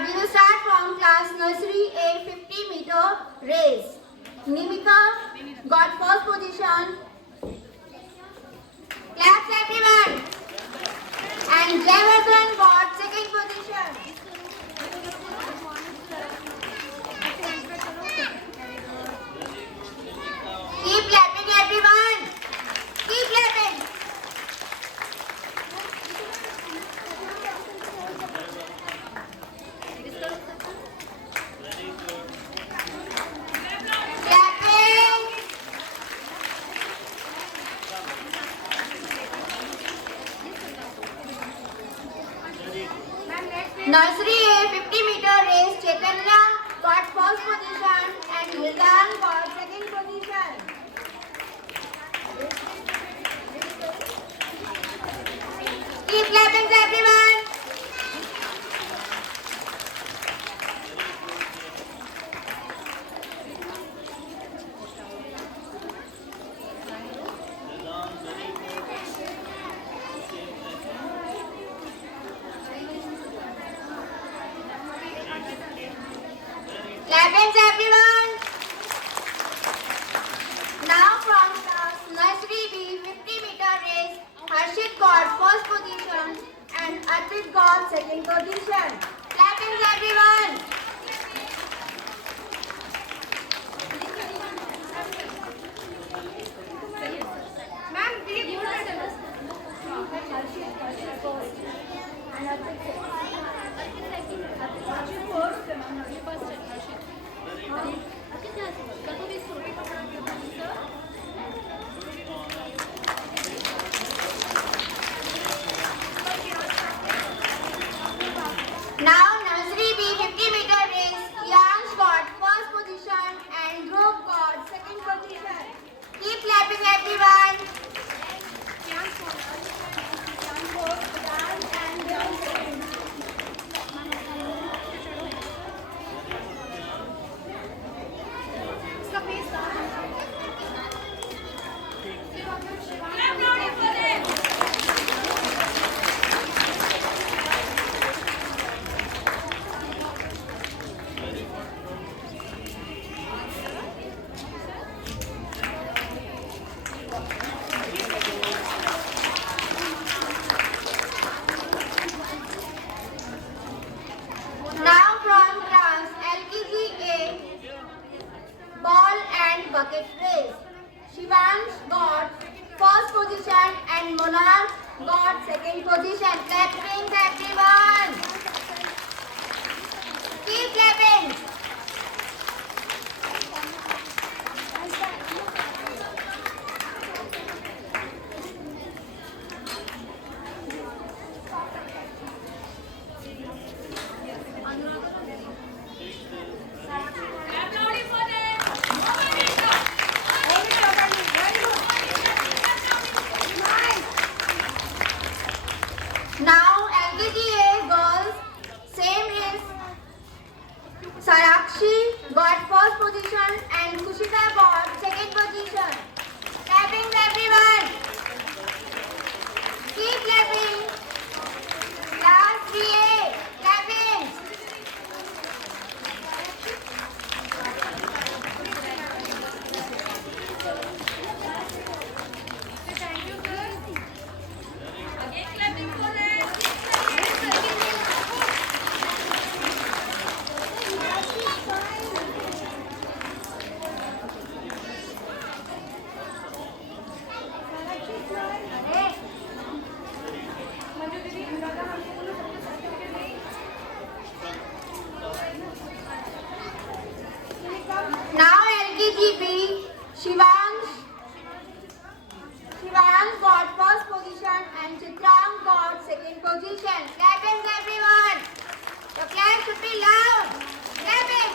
We will start from class nursery A 50-meter race. Nimika got first position. Claps everyone. And Jayavardhan got second position. Keep clapping everyone. Keep clapping. Clapping. Nursery A 50-meter race, Chaitanya got first position and Hildan got second position. Keep clapping everyone. Clapping everyone. Now from class nursery B 50-meter race, Harshit got first position and Arpit got second position. Clapping everyone. clapping everyone. Clap loudly for them. Now from class LKG A, ball and bucket race. Shivansh got first position and Monarch got second position. Clapping everyone. Keep clapping. Clap loudly for them. Now LKGA girls, same is Sarakshi got first position and Kushika got second position. Clapping everyone. Keep clapping. Class 3A, clapping. Again clapping for them. Now LKGB, Shivansh got first position and Chitrang got second position. Clapping everyone. The clap should be loud. Clapping.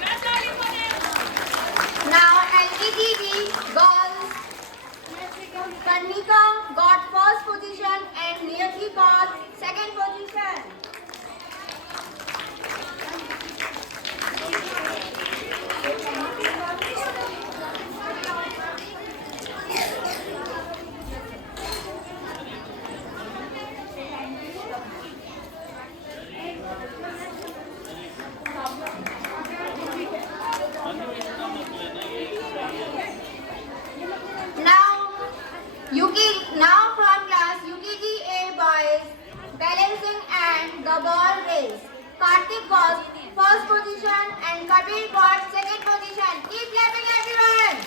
Clap loudly for them. Now LKGB girls, Kanika got first position and Niyati got second position. Now from class UKG A boys, balancing and the ball race. Karthik got first position and Kabir got second position. Keep clapping everyone.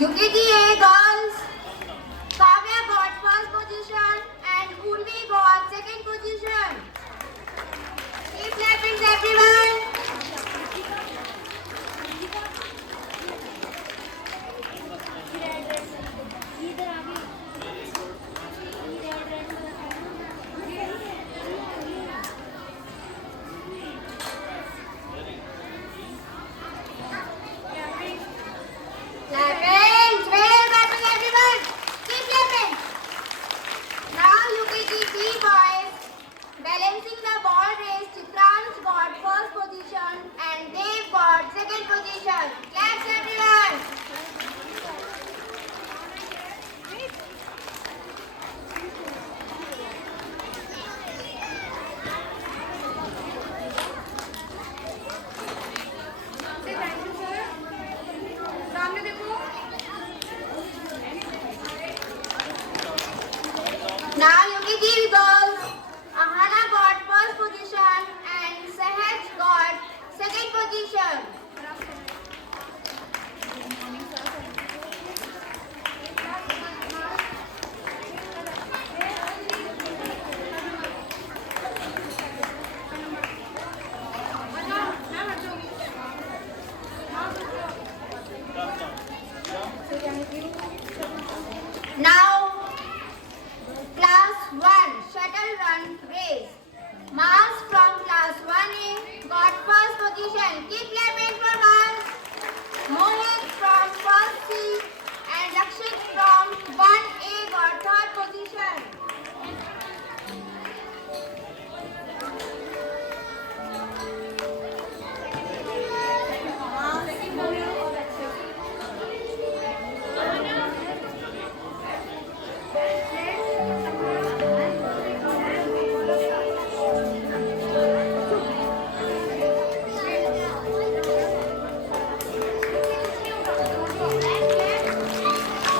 UKGA girls, Kavya got first position and Urvi got second position. Keep clapping everyone. Clapping, clapping everyone. Keep clapping. Now UKG B boys, balancing the ball race. Chitrans got first Now UKG girls. Ahana got first position and Sahaj got second position. Now, class 1 shuttle run race. Mars from class 1A got first position. Keep clapping for Mars. Mohit from first C and Lakshit from 1A got third position.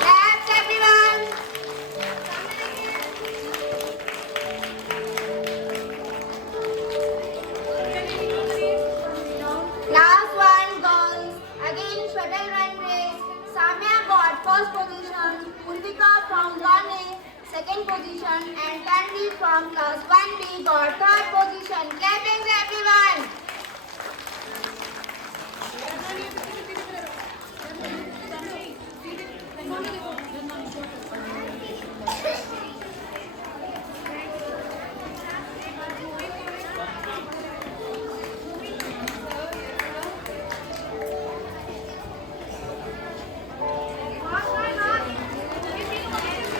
Claps everyone. Class 1 girls. Again shuttle run race. Samya got first position. Purvika from 1A second position and Tanvi from class 1B got third position. Clapping everyone.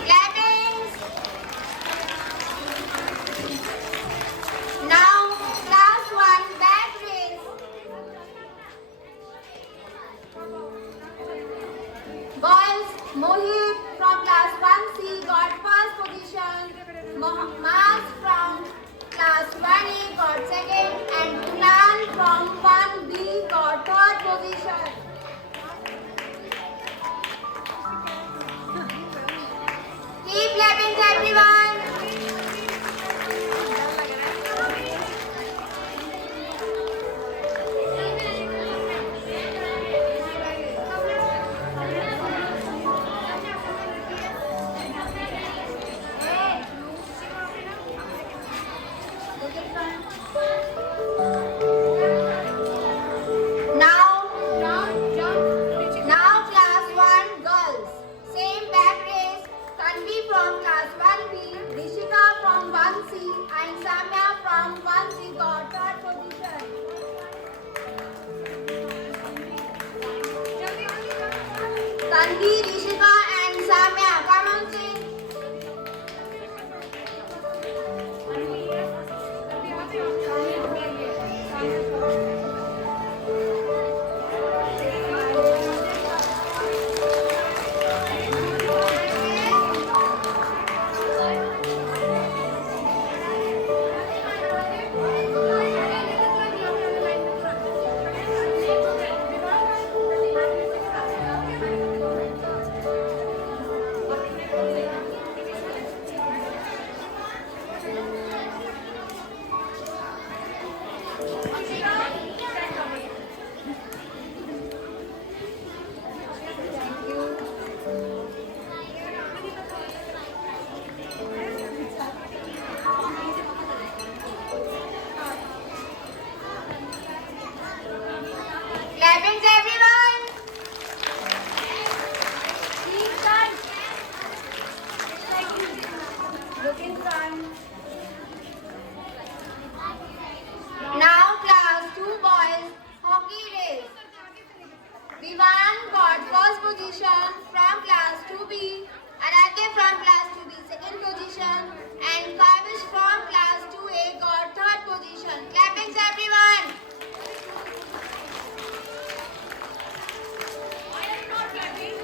Clapping. Now class 1 back race. Boys, Mohit from class 1C got first position. Mars from class 1A got second and Kunal from 1B got third position. Keep clapping everyone. Now class 1 girls. Same back race. Tanvi from class 1B, Rishika from 1C and Samya from 1C got third position. Tanvi, Rishika and Samya, come on sing. Clapping everyone. Keep front. Look in front. Now class 2 boys hockey race. Vivan got first position from class 2B, Aradhya from class 2B second position and Kavish from class 2A got third position. Clapping everyone. I am not clapping.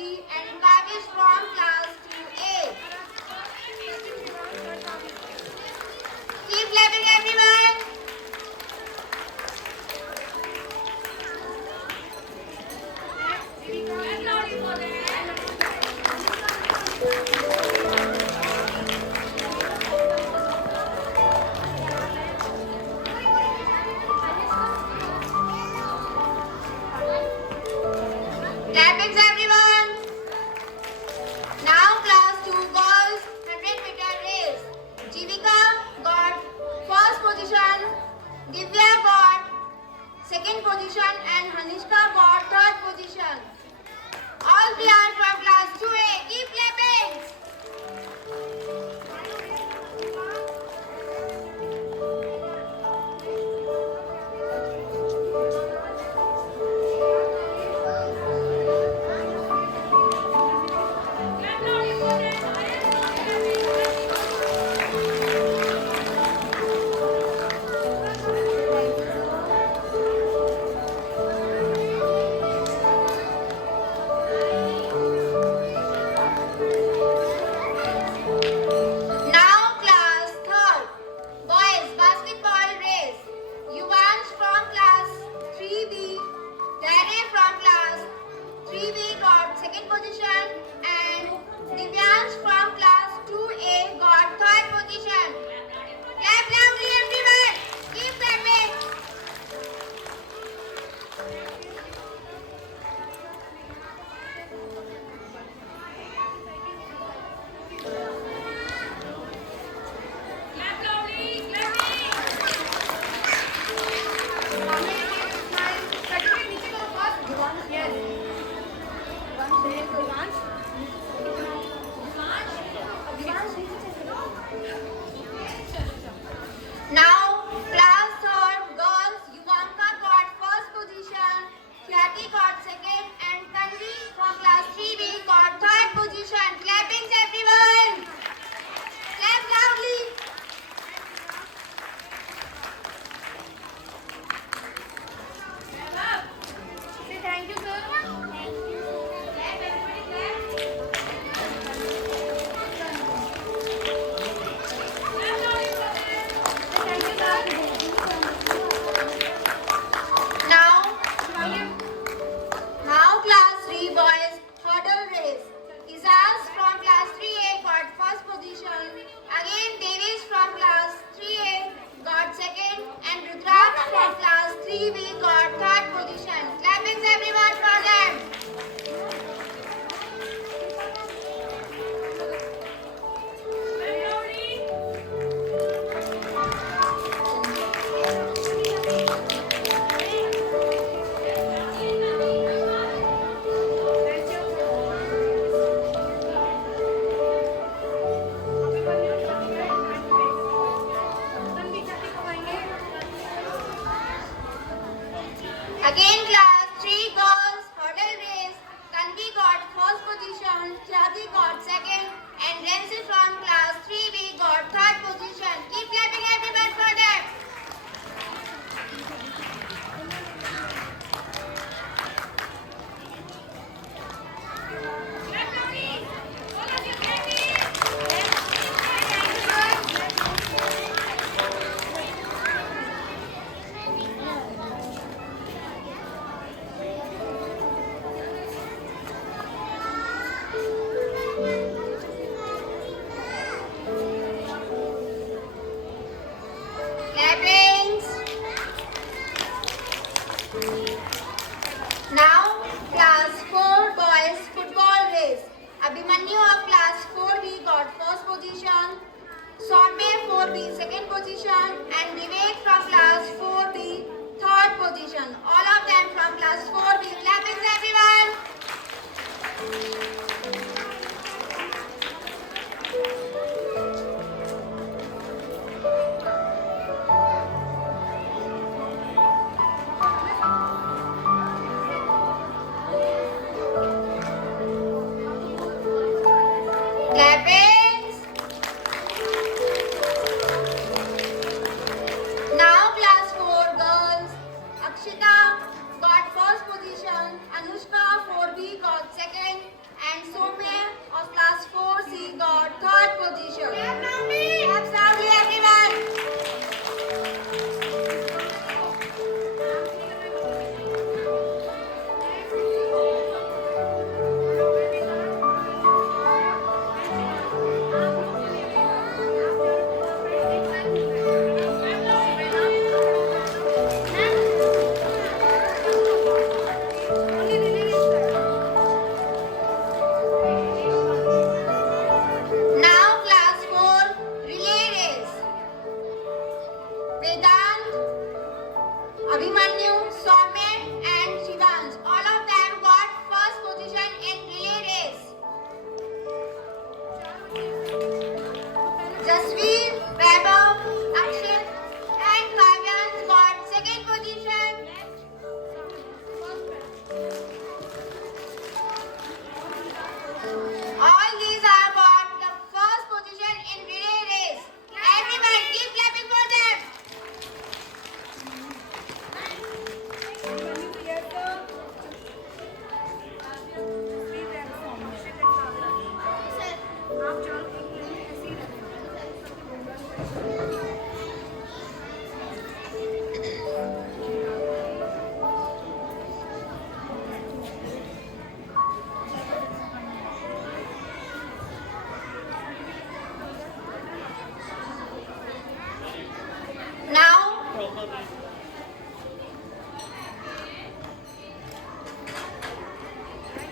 B and Kavish from class 2A. Keep clapping everyone. Clap loudly for them. Clappings everyone. Now class 2 girls 100-meter race. Jivika got first position, Divya got second position and Hanishka got third position. All three are from class 2A. Keep clapping. Clap loudly for them. Now class 3rd boys basketball race. Yuvansh from class 3B, Dare from class 3B got second position and Divyansh from class 2A got third position. Clap loudly everyone. Keep clapping. Clap loudly. Clapping. Now class 3rd girls Yuvanka got first position, Khyati got second and Tanvi from class 3B got third position. Clappings everyone. Clap loudly. Clap up. Say thank you, sir. Clap, everybody clap. Clap loudly for them. Say thank you, Now class 3 boys hurdle race. Izaz from class 3A got first position. Again Davis from class 3A got second and Rudraksh from class 3B got third position. Clappings everyone for them. Clap loudly. Again class 3 girls hurdle race. Tanvi got first position, Khyati got second and Rensi from class 3B got third position. Keep clapping everyone for them. Clap loudly. All of you clapping. Clappings. Now class 4 boys football race. Abhimanyu of class 4B got first position, Saurabh 4B second position and Vivek from class 4B third position. All of them from class 4B. Clappings everyone. Clappings. Now class 4 girls. Akshita got first position. Anushka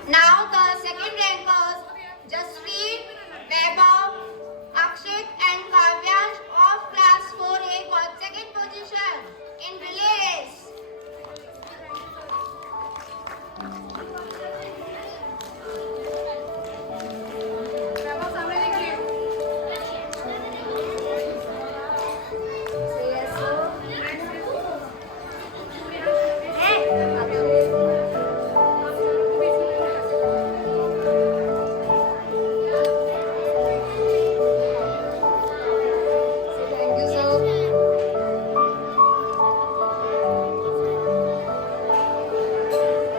Now the second rankers, Jaspreet, Vaibhav, Akshit and Kavyansh of class 4A got second position in relay race. वैभव सामने देखिए Thank you, sir.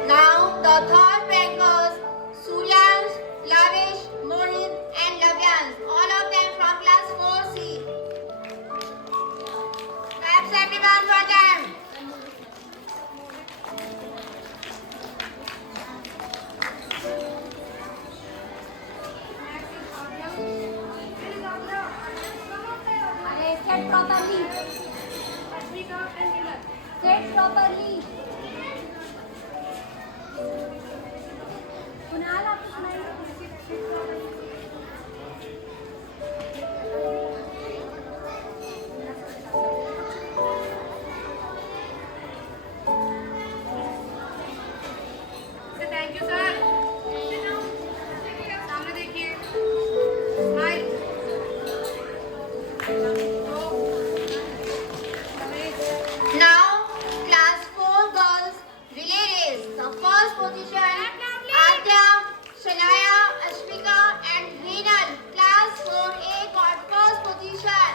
Now the third rankers, Suryansh, Lavish, Mohit and Lavyansh, all of them from class 4C. Claps everyone for them. Sit properly. Sit properly. Kunal, आपकी smile thank you sir सामने देखिए smile Now, class 4 girls relay race. The first position, Adya, Shanaya, Ashmika and Heenal, class 4A got first position.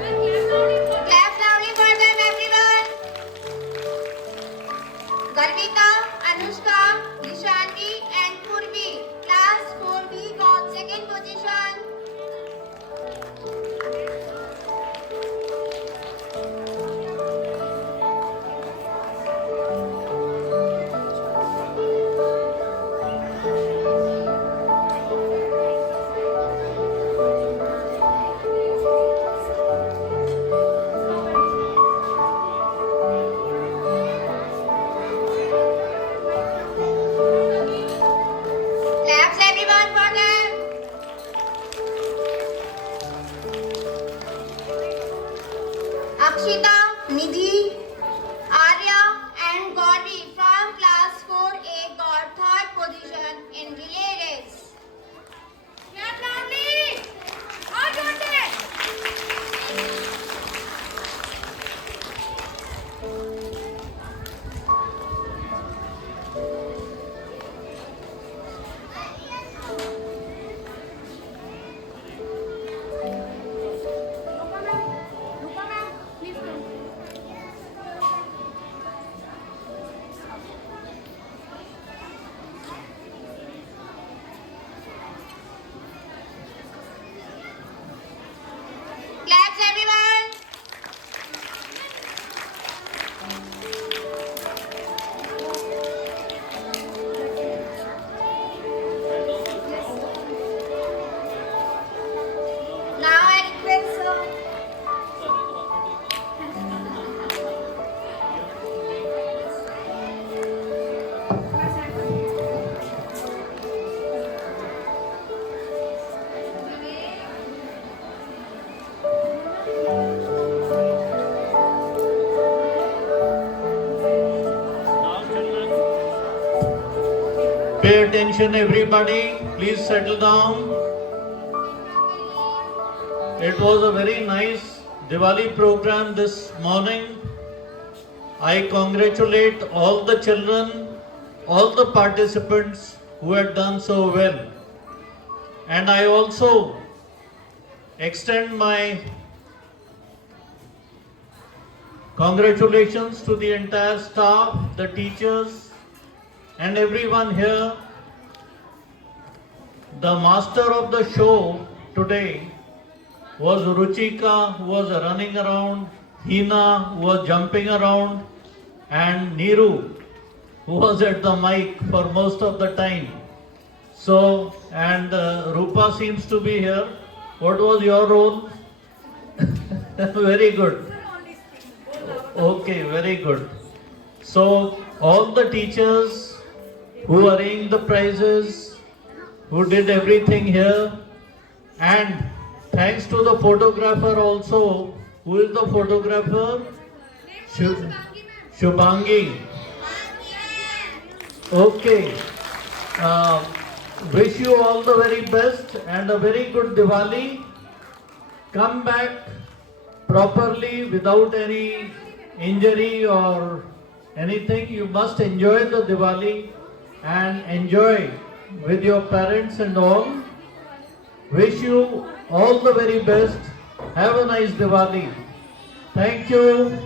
Clap loudly for them, everyone. Garvita, Anushka, Nishanti and Purvi, class 4B got second position. Claps everyone for them. Akshita, Nidhi, Arya and Gauri from class 4A got third position in relay race. Clap loudly और जोर से Rupa ma'am please Claps everyone. Now I request Pay attention, everybody. Please settle down. It was a very nice Diwali program this morning. I congratulate all the children, all the participants who had done so well. And I also extend my congratulations to the entire staff, the teachers, and everyone here. The master of the show today was Ruchika, who was running around, Hina, who was jumping around, and Neeru, who was at the mic for most of the time. So, and Rupa seems to be here. What was your role? Very good. Okay, very good. So, all the teachers who arranged the prizes, who did everything here, and thanks to the photographer also. Who is the photographer? Shubhangi. Okay. Wish you all the very best and a very good Diwali. Come back properly without any injury or anything. You must enjoy the Diwali and enjoy with your parents and all. Wish you all the very best. Have a nice Diwali. Thank you.